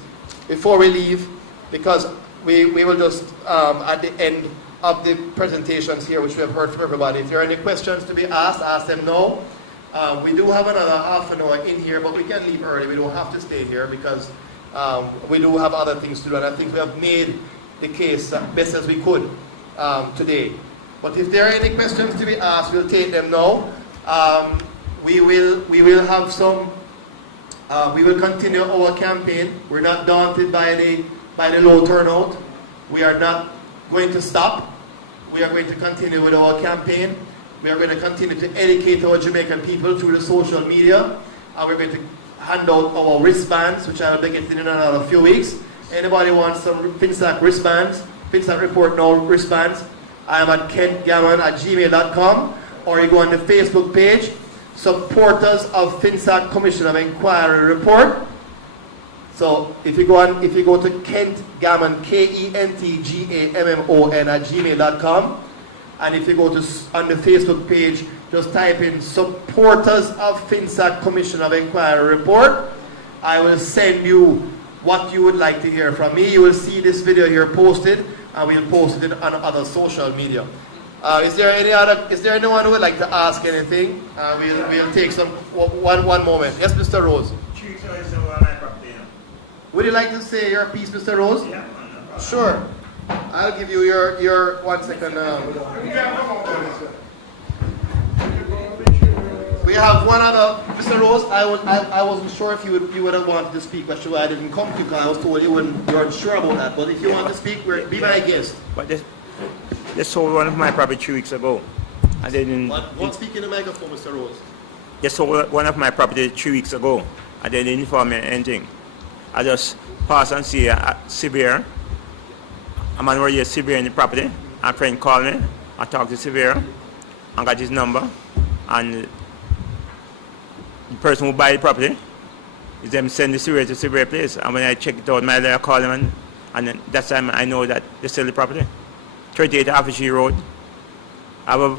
before we leave, because we will just, at the end of the presentations here, which we have heard from everybody, if there are any questions to be asked, ask them now. We do have another half an hour in here, but we can leave early. We don't have to stay here because we do have other things to do, and I think we have made the case best as we could today. But if there are any questions to be asked, we'll take them now. We will have some. We will continue our campaign. We're not daunted by the low turnout. We are not going to stop. We are going to continue with our campaign. We are going to continue to educate our Jamaican people through the social media. And we're going to hand out our wristbands, which I will be getting in another few weeks. Anybody wants some FINSAC wristbands, FINSAC Report Now wristbands, I am at kentgammon@gmail.com, or you go on the Facebook page, Supporters of FINSAC Commission of Inquiry Report. So if you go to Kent Gammon, KENTGAMMON @gmail.com, and if you go to on the Facebook page, just type in Supporters of FINSAC Commission of Inquiry Report. I will send you what you would like to hear from me. You will see this video here posted, and we'll post it on other social media. Is there anyone who would like to ask anything? We'll take some one moment. Yes, Mr. Rose. Would you like to say your piece, Mr. Rose? Yeah. Sure. I'll give you your 1 second. We have one other, Mr. Rose. I wasn't sure if you would have wanted to speak, but sure I didn't come to you because I was told you weren't sure about that. But if you want to speak, be my guest. But they sold one of my property 3 weeks ago. And they didn't. One speak in the microphone, Mr. Rose. They sold one of my property 3 weeks ago, and they didn't inform me anything. I just pass and see Severe. A man was here, Severe in the property. A friend called me. I talked to Severe and got his number. And the person who buy the property is them send the Severe to Severe place. And when I check it out, my lawyer called them, and then that's time I know that they sell the property. 38 Officer Road. I have a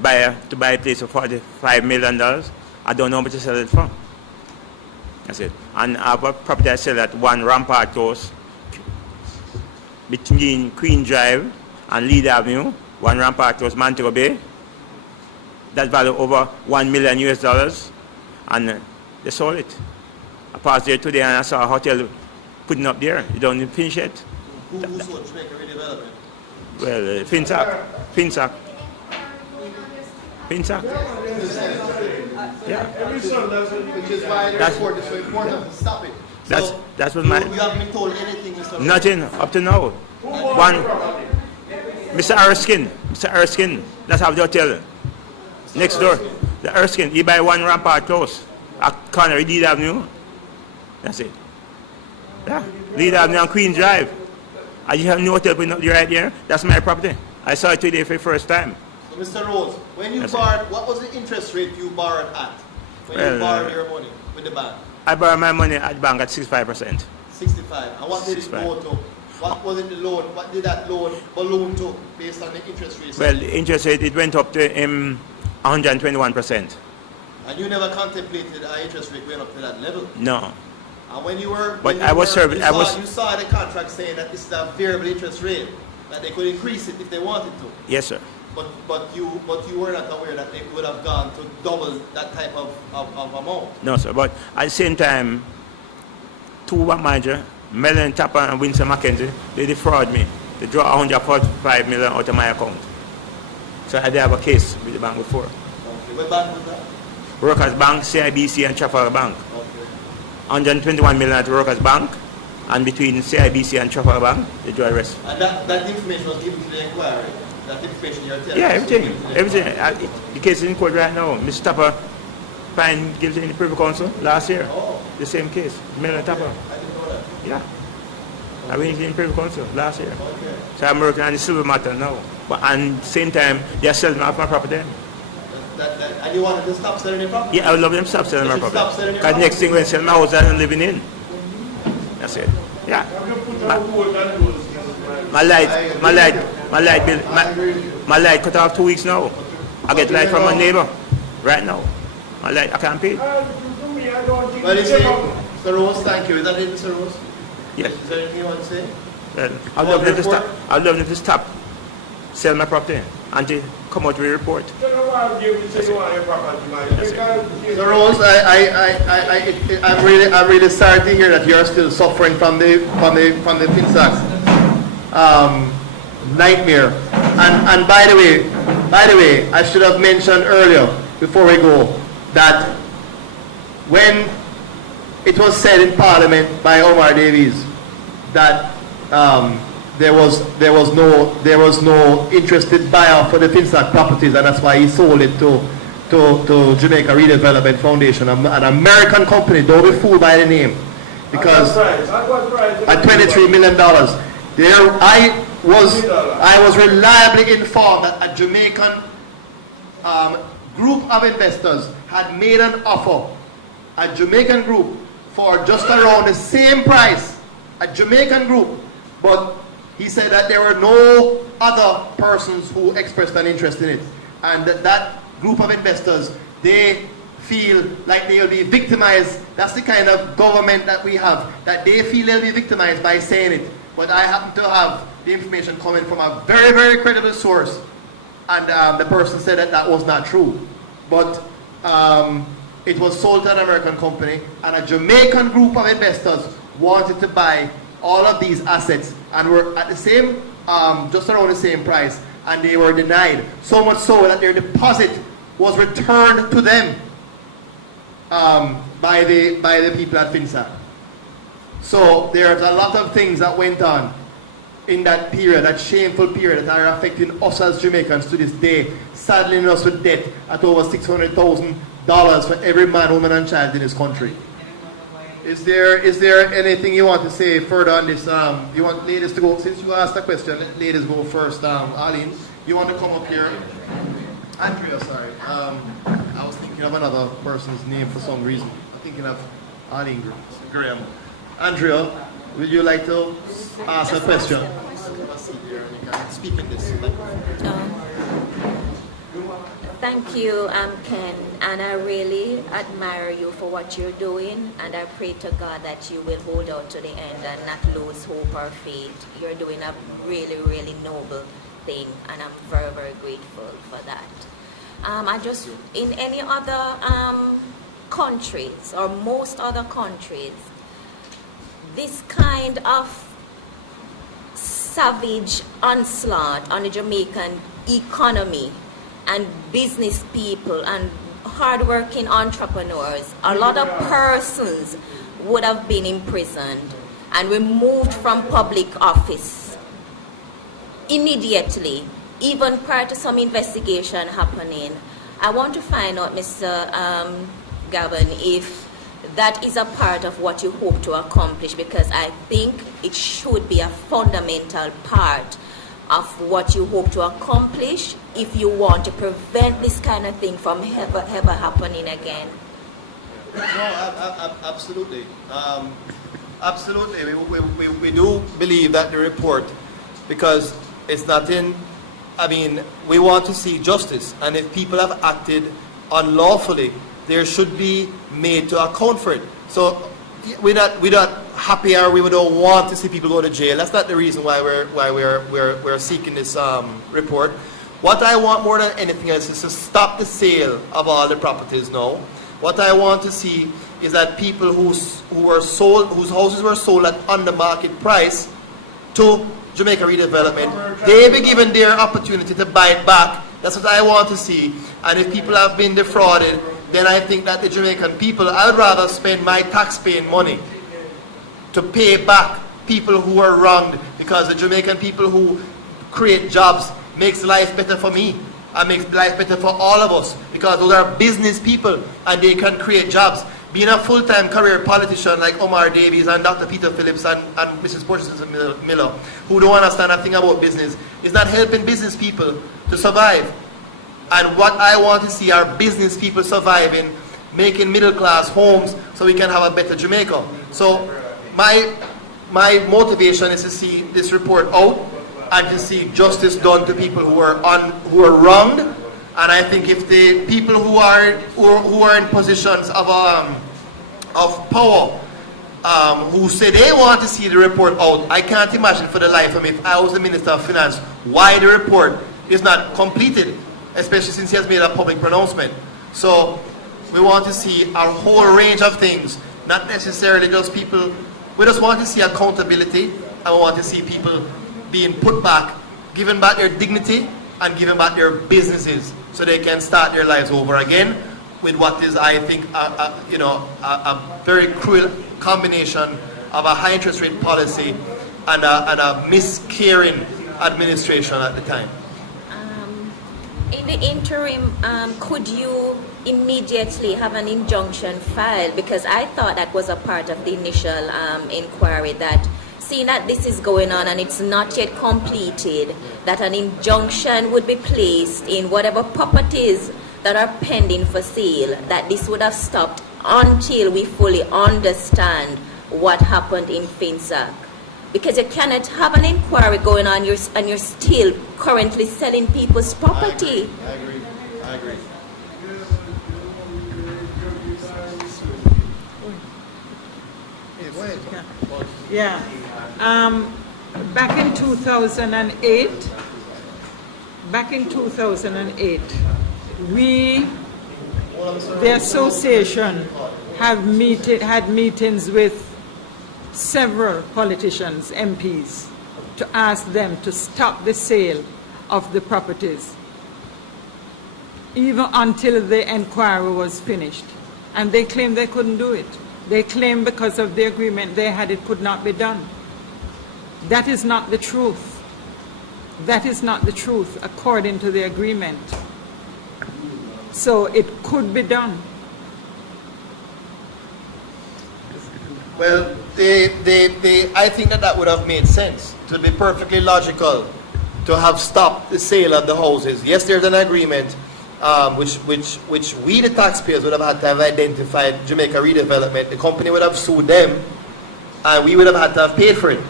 buyer to buy a place for $45 million. I don't know how much to sell it for. That's it. And I have a property I sell at 1 Rampart Close between Queen Drive and Lead Avenue, 1 Rampart Close, Montego Bay. That value over $1 million US, and they sold it. I passed there today and I saw a hotel putting up there. You don't even finish it. Who sold Jamaica Redevelopment? Well, FINSAC. Yeah. Which is why the report is so important to stop it. That's what my. You haven't been told anything, Mr. Rose. Nothing up to now. One, Mr. Erskine, that's how the hotel. Next door. The Erskine, he buy 1 Rampart Close. At corner of Lead Avenue. That's it. Yeah. Lead Avenue and Queen Drive. I just have no hotel putting up right here. That's my property. I saw it today for the first time. So, Mr. Rose, when you borrowed, what was the interest rate you borrowed at? When you borrowed your money with the bank? I borrowed my money at the bank at 65%. 65. And what did it 65. go to? What was it the loan? What did that loan balloon to based on the interest rate? Well, the interest rate, it went up to 121%. And you never contemplated our interest rate going up to that level? No. And when you were, But I was serving. you saw the contract saying that this is a variable interest rate, that they could increase it if they wanted to. Yes, sir. But you were not aware that they would have gone to double that type of amount. No, sir. But at the same time, 2 bank manager, Melon Tapper and Winston McKenzie, they defraud me. They draw $145 million out of my account. So I did have a case with the bank before. Okay. What bank was that? Workers Bank, CIBC, and Trafalgar Bank. Okay. 121 million at Workers Bank, and between CIBC and Trafalgar Bank, they draw the rest. And that information was given to the inquiry? That information you're telling Yeah, us? everything. The case is in court right now. Mr. Tapper found guilty in the Privy Council last year. Oh, The same case, Melon Tapper. I didn't know that. Yeah. I went in the Privy Council last year. Okay. So I'm working on the civil matter now. But at the same time, they're selling off my property. And you wanted to stop selling your property? Yeah, I would love them to stop selling my They should property. stop selling your Because property. next thing, when I sell my house that I'm living in. That's it. Yeah. My light cut off 2 weeks now. I get light from my neighbor right now. My light, I can't pay. Well, you see, Mr. Rose, thank you. Is that it, Mr. Rose? Yes. Is there anything you want to say? Well, I'd love them to stop. I'd love them to stop sell my property and to come out with a report. Mr. Rose, I'm really sorry to hear that you're still suffering from the FINSAC nightmare. And by the way, I should have mentioned earlier before we go that when it was said in Parliament by Omar Davies that there was no interested buyer for the FINSAC properties, and that's why he sold it to Jamaica Redevelopment Foundation, an American company. Don't be fooled by the name, because at $23 million. There, I was reliably informed that a Jamaican group of investors had made an offer, a Jamaican group, for just around the same price, a Jamaican group, but he said that there were no other persons who expressed an interest in it, and that group of investors, they feel like they'll be victimized. That's the kind of government that we have, that they feel they'll be victimized by saying it. But I happen to have the information coming from a very, very credible source, and the person said that that was not true. But it was sold to an American company, and a Jamaican group of investors wanted to buy all of these assets, and were at the same, just around the same price, and they were denied. So much so that their deposit was returned to them by the people at FINSAC. So there's a lot of things that went on in that period, that shameful period, that are affecting us as Jamaicans to this day, saddling us with debt at over $600,000 for every man, woman, and child in this country. Is there anything you want to say further on this? You want ladies to go, since you asked the question, let ladies go first. Arlene, you want to come up here? Andrea, sorry. I was thinking of another person's name for some reason. I'm thinking of Arlene Graham. Andrea, would you like to ask a question? Speak in this. Thank you, Ken, and I really admire you for what you're doing, and I pray to God that you will hold out to the end and not lose hope or faith. You're doing a really, really noble thing, and I'm very, very grateful for that. In any other countries, or most other countries, this kind of savage onslaught on the Jamaican economy and business people and hardworking entrepreneurs, a lot of persons would have been imprisoned and removed from public office immediately, even prior to some investigation happening. I want to find out, Mr. Gavin, if that is a part of what you hope to accomplish, because I think it should be a fundamental part of what you hope to accomplish if you want to prevent this kind of thing from ever happening again. No, absolutely. Absolutely. We do believe that the report, because it's not in, I mean, we want to see justice, and if people have acted unlawfully, there should be made to account for it. So we're not happy, or we don't want to see people go to jail. That's not the reason why we're seeking this report. What I want more than anything else is to stop the sale of all the properties now. What I want to see is that people whose houses were sold at under market price to Jamaica Redevelopment, they be given their opportunity to buy it back. That's what I want to see. And if people have been defrauded, then I think that the Jamaican people, I would rather spend my tax-paying money to pay back people who are wronged, because the Jamaican people who create jobs makes life better for me and makes life better for all of us, because those are business people and they can create jobs. Being a full-time career politician like Omar Davies and Dr. Peter Phillips and Mrs. Portia Miller, who don't understand a thing about business, is not helping business people to survive. And what I want to see are business people surviving, making middle-class homes so we can have a better Jamaica. So my motivation is to see this report out and to see justice done to people who are wronged. And I think if the people who are in positions of power, who say they want to see the report out, I can't imagine for the life of me, if I was the Minister of Finance, why the report is not completed, especially since he has made a public pronouncement. So we want to see a whole range of things, not necessarily just people. We just want to see accountability, and we want to see people being put back, given back their dignity and given back their businesses, so they can start their lives over again with what is, I think, a very cruel combination of a high interest rate policy and a miscaring administration at the time. In the interim, could you immediately have an injunction filed? Because I thought that was a part of the initial inquiry, that seeing that this is going on and it's not yet completed, that an injunction would be placed in whatever properties that are pending for sale, that this would have stopped until we fully understand what happened in FINSAC. Because you cannot have an inquiry going on and you're still currently selling people's property. I agree. Yeah. Back in 2008, we, the association, had meetings with several politicians, MPs, to ask them to stop the sale of the properties. even until the inquiry was finished. And they claimed they couldn't do it. They claimed because of the agreement they had, it could not be done. That is not the truth. That is not the truth according to the agreement. So it could be done. Well, I think that would have made sense. It would be perfectly logical to have stopped the sale of the houses. Yes, there's an agreement which we, the taxpayers, would have had to have identified Jamaica Redevelopment. The company would have sued them, and we would have had to have paid for it.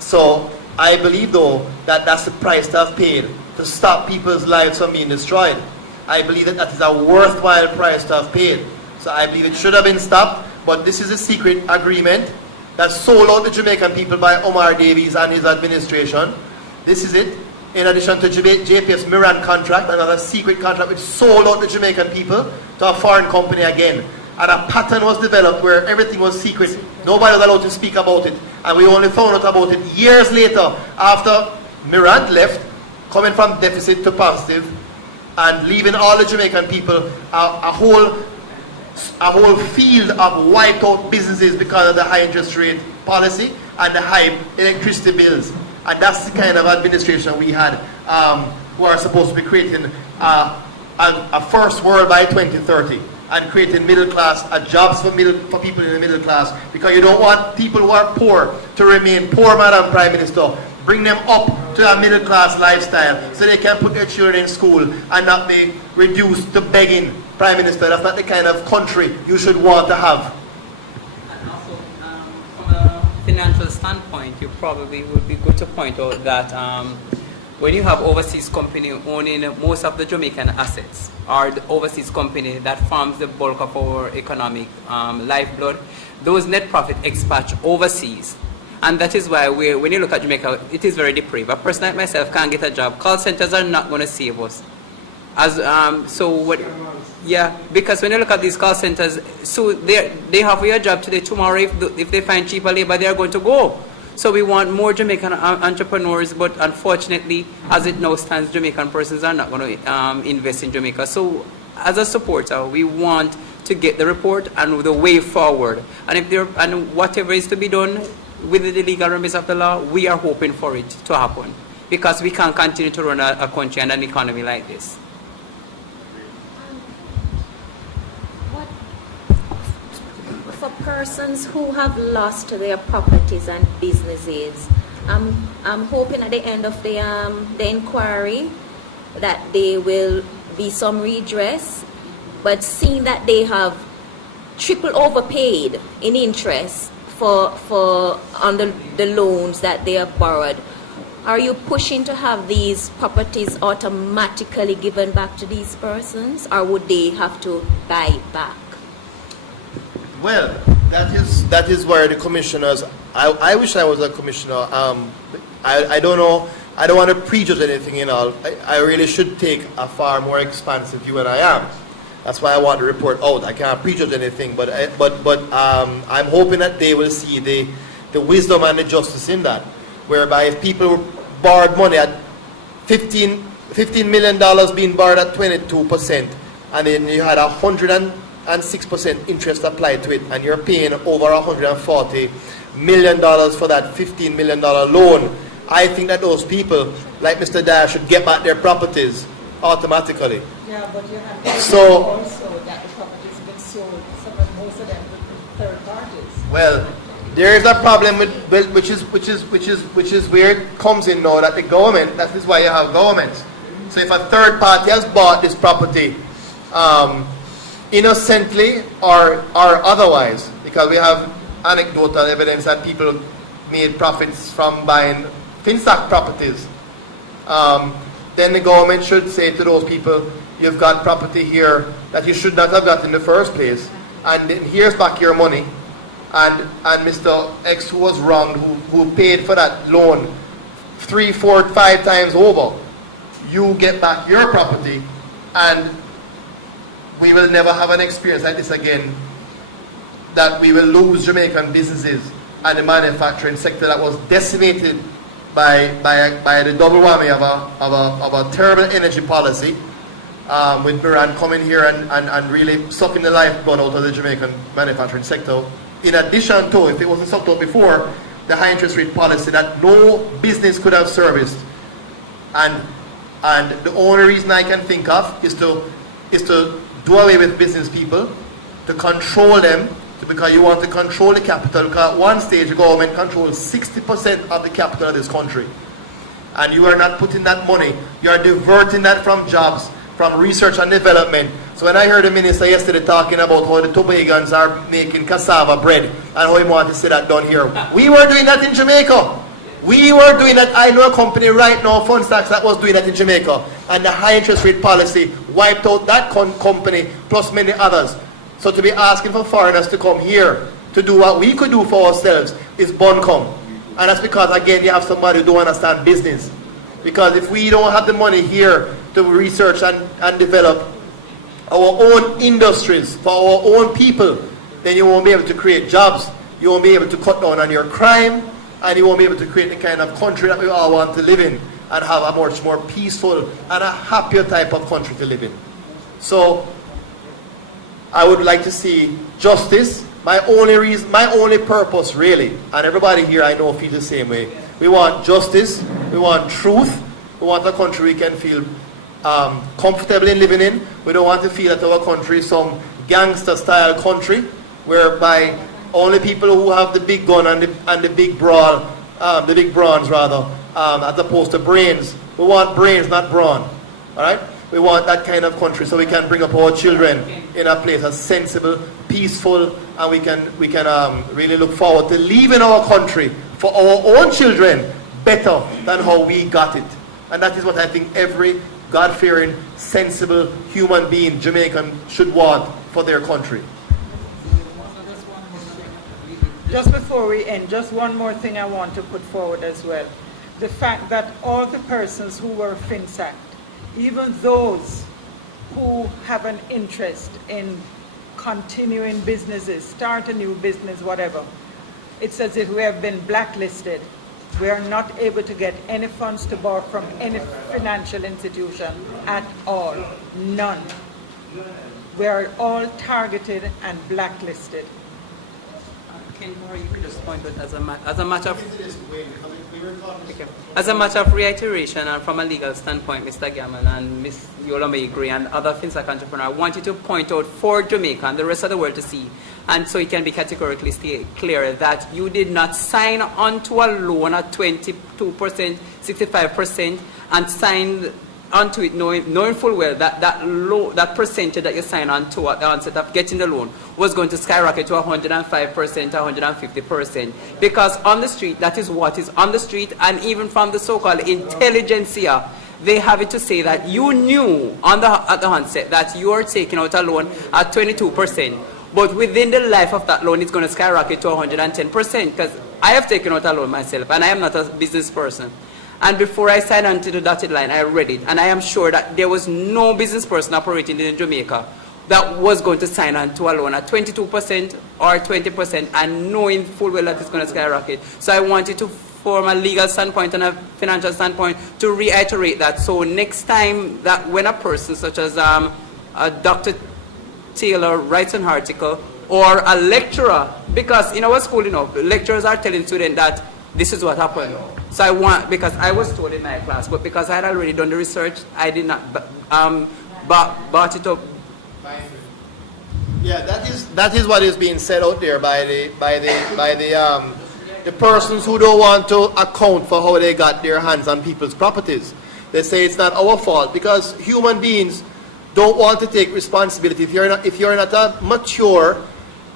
So I believe, though, that that's the price to have paid to stop people's lives from being destroyed. I believe that is a worthwhile price to have paid. So I believe it should have been stopped. But this is a secret agreement that sold out the Jamaican people by Omar Davies and his administration. This is it. In addition to JPF's Miran contract, another secret contract which sold out the Jamaican people to a foreign company again. And a pattern was developed where everything was secret. Nobody was allowed to speak about it. And we only found out about it years later, after Miran left, coming from deficit to positive, and leaving all the Jamaican people a whole field of wiped out businesses because of the high interest rate policy and the high electricity bills. And that's the kind of administration we had, who are supposed to be creating a first world by 2030 and creating middle class, jobs for people in the middle class, because you don't want people who are poor to remain poor, Madam Prime Minister. Bring them up to a middle class lifestyle so they can put their children in school and not be reduced to begging. Prime Minister, that's not the kind of country you should want to have. And also, from a financial standpoint, you probably would be good to point out that when you have overseas company owning most of the Jamaican assets, or the overseas company that forms the bulk of our economic lifeblood, those net profit expatch overseas. And that is why when you look at Jamaica, it is very depraved. A person like myself can't get a job. Call centers are not going to save us. Because when you look at these call centers, so they have your job today, tomorrow, if they find cheaper labor, they are going to go. So we want more Jamaican entrepreneurs, but unfortunately, as it now stands, Jamaican persons are not going to invest in Jamaica. So as a supporter, we want to get the report and the way forward. And whatever is to be done within the legal remedies of the law, we are hoping for it to happen. Because we can't continue to run a country and an economy like this. For persons who have lost their properties and businesses, I'm hoping at the end of the inquiry that there will be some redress, but seeing that they have triple overpaid in interest on the loans that they have borrowed, are you pushing to have these properties automatically given back to these persons, or would they have to buy it back? Well, that is where the commissioners. I wish I was a commissioner. I don't know. I don't want to prejudge anything. I really should take a far more expansive view than I am. That's why I want the report out. I can't prejudge anything, but I'm hoping that they will see the wisdom and the justice in that. Whereby if people borrowed money at $15 million being borrowed at 22%, and then you had 106% interest applied to it, and you're paying over $140 million for that $15 million loan, I think that those people, like Mr. Dyer, should get back their properties automatically. Yeah, but you have to So, also that the properties have been sold, most of them to third parties. well, there is a problem with which is where it comes in now, that the government, that is why you have governments. So if a third party has bought this property, innocently or otherwise, because we have anecdotal evidence that people made profits from buying FINSAC properties, then the government should say to those people, you've got property here that you should not have got in the first place, and then here's back your money, and Mr. X, who was wronged, who paid for that loan 3, 4, 5 times over, you get back your property, and we will never have an experience like this again, that we will lose Jamaican businesses and the manufacturing sector that was decimated by the double whammy of a terrible energy policy with Miran coming here and really sucking the lifeblood out of the Jamaican manufacturing sector. In addition to, if it wasn't sucked out before, the high interest rate policy that no business could have serviced. And the only reason I can think of is to do away with business people, to control them, because you want to control the capital, because at one stage the government controls 60% of the capital of this country. And you are not putting that money, you are diverting that from jobs, from research and development. So when I heard the minister yesterday talking about how the Tobagans are making cassava bread and how he wanted to see that done here, we were doing that in Jamaica. We were doing that. I know a company right now, FINSAC, that was doing that in Jamaica. And the high interest rate policy wiped out that company plus many others. So to be asking for foreigners to come here to do what we could do for ourselves is buncombe. And that's because, again, you have somebody who don't understand business. Because if we don't have the money here to research and develop our own industries for our own people, then you won't be able to create jobs. You won't be able to cut down on your crime, and you won't be able to create the kind of country that we all want to live in and have a much more peaceful and a happier type of country to live in. So I would like to see justice. My only purpose really, and everybody here I know feels the same way. We want justice, we want truth, we want a country we can feel comfortable in living in. We don't want to feel that our country is some gangster style country whereby only people who have the big gun and the big brawl, the big brawns rather, as opposed to brains. We want brains, not brawn. All right? We want that kind of country so we can bring up our children in a place that's sensible, peaceful, and we can really look forward to leaving our country for our own children better than how we got it. And that is what I think every God-fearing, sensible human being, Jamaican, should want for their country. Just before we end, just one more thing I want to put forward as well. The fact that all the persons who were FINSAC, even those who have an interest in continuing businesses, start a new business, whatever, it's as if we have been blacklisted. We are not able to get any funds to borrow from any financial institution at all. None. We are all targeted and blacklisted. Ken, you could just point out as a matter of reiteration and from a legal standpoint, Mr. Gammon and Ms. Yola Maygree and other FINSAC entrepreneurs, I want you to point out for Jamaica and the rest of the world to see, and so it can be categorically clear that you did not sign onto a loan at 22%, 65%, and signed onto it knowing full well that that percentage that you signed onto at the onset of getting the loan was going to skyrocket to 105%, 150%. Because on the street, that is what is on the street, and even from the so-called intelligentsia, they have it to say that you knew at the onset that you are taking out a loan at 22%. But within the life of that loan, it's going to skyrocket to 110%. Because I have taken out a loan myself, and I am not a business person. And before I signed on to the dotted line, I read it. And I am sure that there was no business person operating in Jamaica that was going to sign on to a loan at 22% or 20% and knowing full well that it's going to skyrocket. So I wanted to, from a legal standpoint and a financial standpoint, to reiterate that. So next time that when a person such as Dr. Taylor writes an article, or a lecturer, because in our school, lecturers are telling students that this is what happened. So I want, because I was told in my class, but because I had already done the research, I did not brought it up. Yeah, that is what is being said out there by the persons who don't want to account for how they got their hands on people's properties. They say it's not our fault because human beings don't want to take responsibility. If you're not a mature,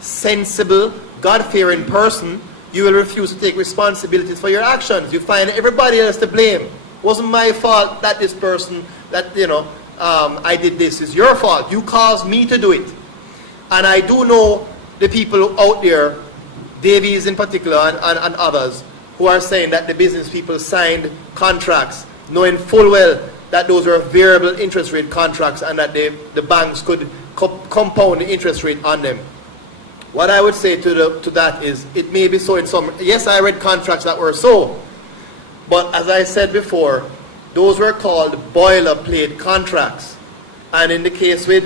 sensible, God-fearing person, you will refuse to take responsibilities for your actions. You find everybody else to blame. It wasn't my fault that this person, I did this. It's your fault. You caused me to do it. And I do know the people out there, Davies in particular and others, who are saying that the business people signed contracts knowing full well that those were variable interest rate contracts and that the banks could compound the interest rate on them. What I would say to that is, it may be so in some, yes, I read contracts that were so, but as I said before, those were called boilerplate contracts. And in the case with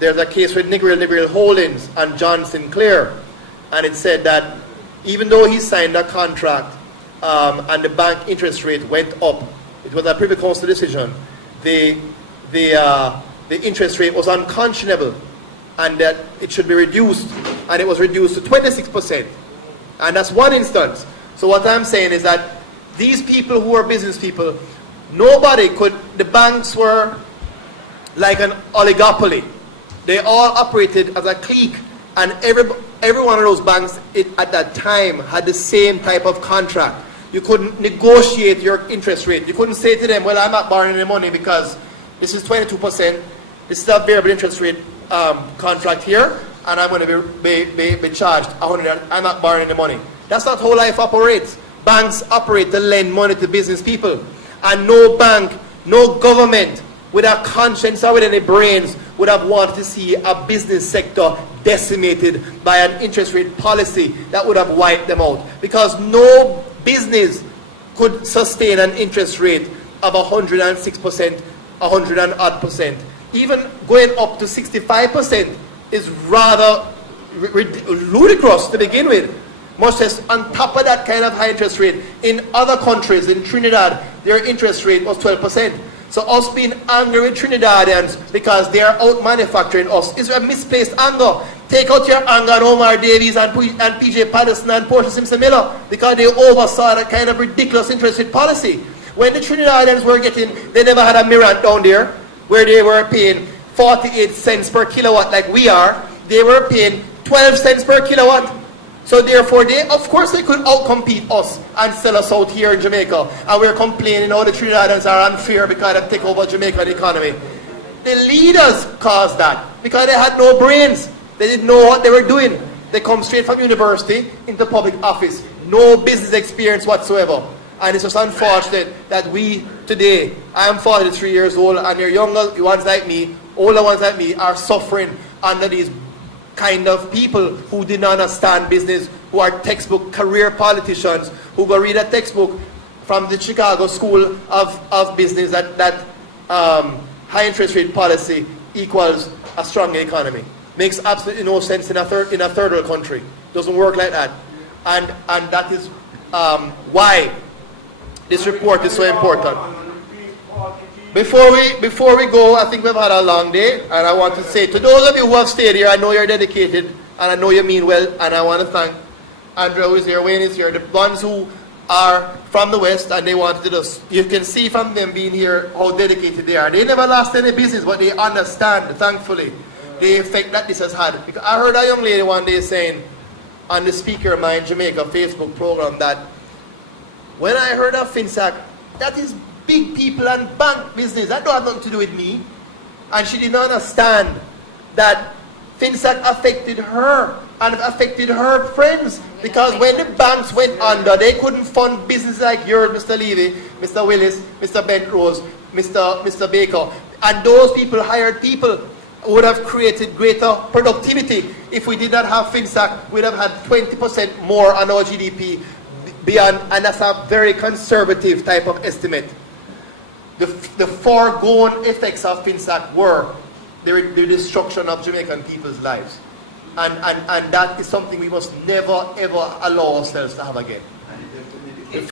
there's a case with Nigriel Holdings and John Sinclair, and it said that even though he signed a contract and the bank interest rate went up, it was a Privy Council decision. The interest rate was unconscionable, and that it should be reduced, and it was reduced to 26%, and that's one instance. So what I'm saying is that these people who are business people, the banks were like an oligopoly. They all operated as a clique, and every one of those banks at that time had the same type of contract. You couldn't negotiate your interest rate. You couldn't say to them, well, I'm not borrowing any money because this is 22%, this is a variable interest rate contract here, and I'm going to be charged 100, I'm not borrowing any money. That's not how life operates. Banks operate to lend money to business people. And no bank, no government with a conscience or with any brains would have wanted to see a business sector decimated by an interest rate policy that would have wiped them out. Because no business could sustain an interest rate of 106%, 100 and odd percent. Even going up to 65% is rather ludicrous to begin with. Much less on top of that kind of high interest rate. In other countries, in Trinidad, their interest rate was 12%. So us being angry with Trinidadians because they are out manufacturing us is a misplaced anger. Take out your anger on Omar Davies and PJ Patterson and Portia Simpson Miller because they oversaw that kind of ridiculous interest rate policy. When the Trinidadians were they never had a Mirant down there where they were paying 48 cents per kilowatt like we are. They were paying 12 cents per kilowatt. So therefore, of course they could outcompete us and sell us out here in Jamaica. And we're complaining how the Trinidadians are unfair because they take over Jamaican economy. The leaders caused that because they had no brains. They didn't know what they were doing. They come straight from university into public office. No business experience whatsoever. And it's just unfortunate that we today, I'm 43 years old, and your younger ones like me, older ones like me, are suffering under these kind of people who did not understand business, who are textbook career politicians, who go read a textbook from the Chicago School of Business that high interest rate policy equals a strong economy. Makes absolutely no sense in a third world country. Doesn't work like that. And that is why this report is so important. Before we go, I think we've had a long day, and I want to say to those of you who have stayed here, I know you're dedicated, and I know you mean well, and I want to thank Andrew who is here, Wayne is here, the ones who are from the West, and they wanted to just, you can see from them being here how dedicated they are. They never lost any business, but they understand, thankfully, the effect that this has had. Because I heard a young lady one day saying on the Speaker of Mind Jamaica Facebook program that when I heard of FINSAC, that is big people and bank business. That don't have nothing to do with me. And she did not understand that FINSAC affected her and affected her friends. Because when the banks went under, they couldn't fund businesses like yours, Mr. Levy, Mr. Willis, Mr. Bent Rose, Mr. Baker. And those people hired people who would have created greater productivity. If we did not have FINSAC, we'd have had 20% more on our GDP beyond, and that's a very conservative type of estimate. The foregone effects of FINSAC were the destruction of Jamaican people's lives. And that is something we must never, ever allow ourselves to have again.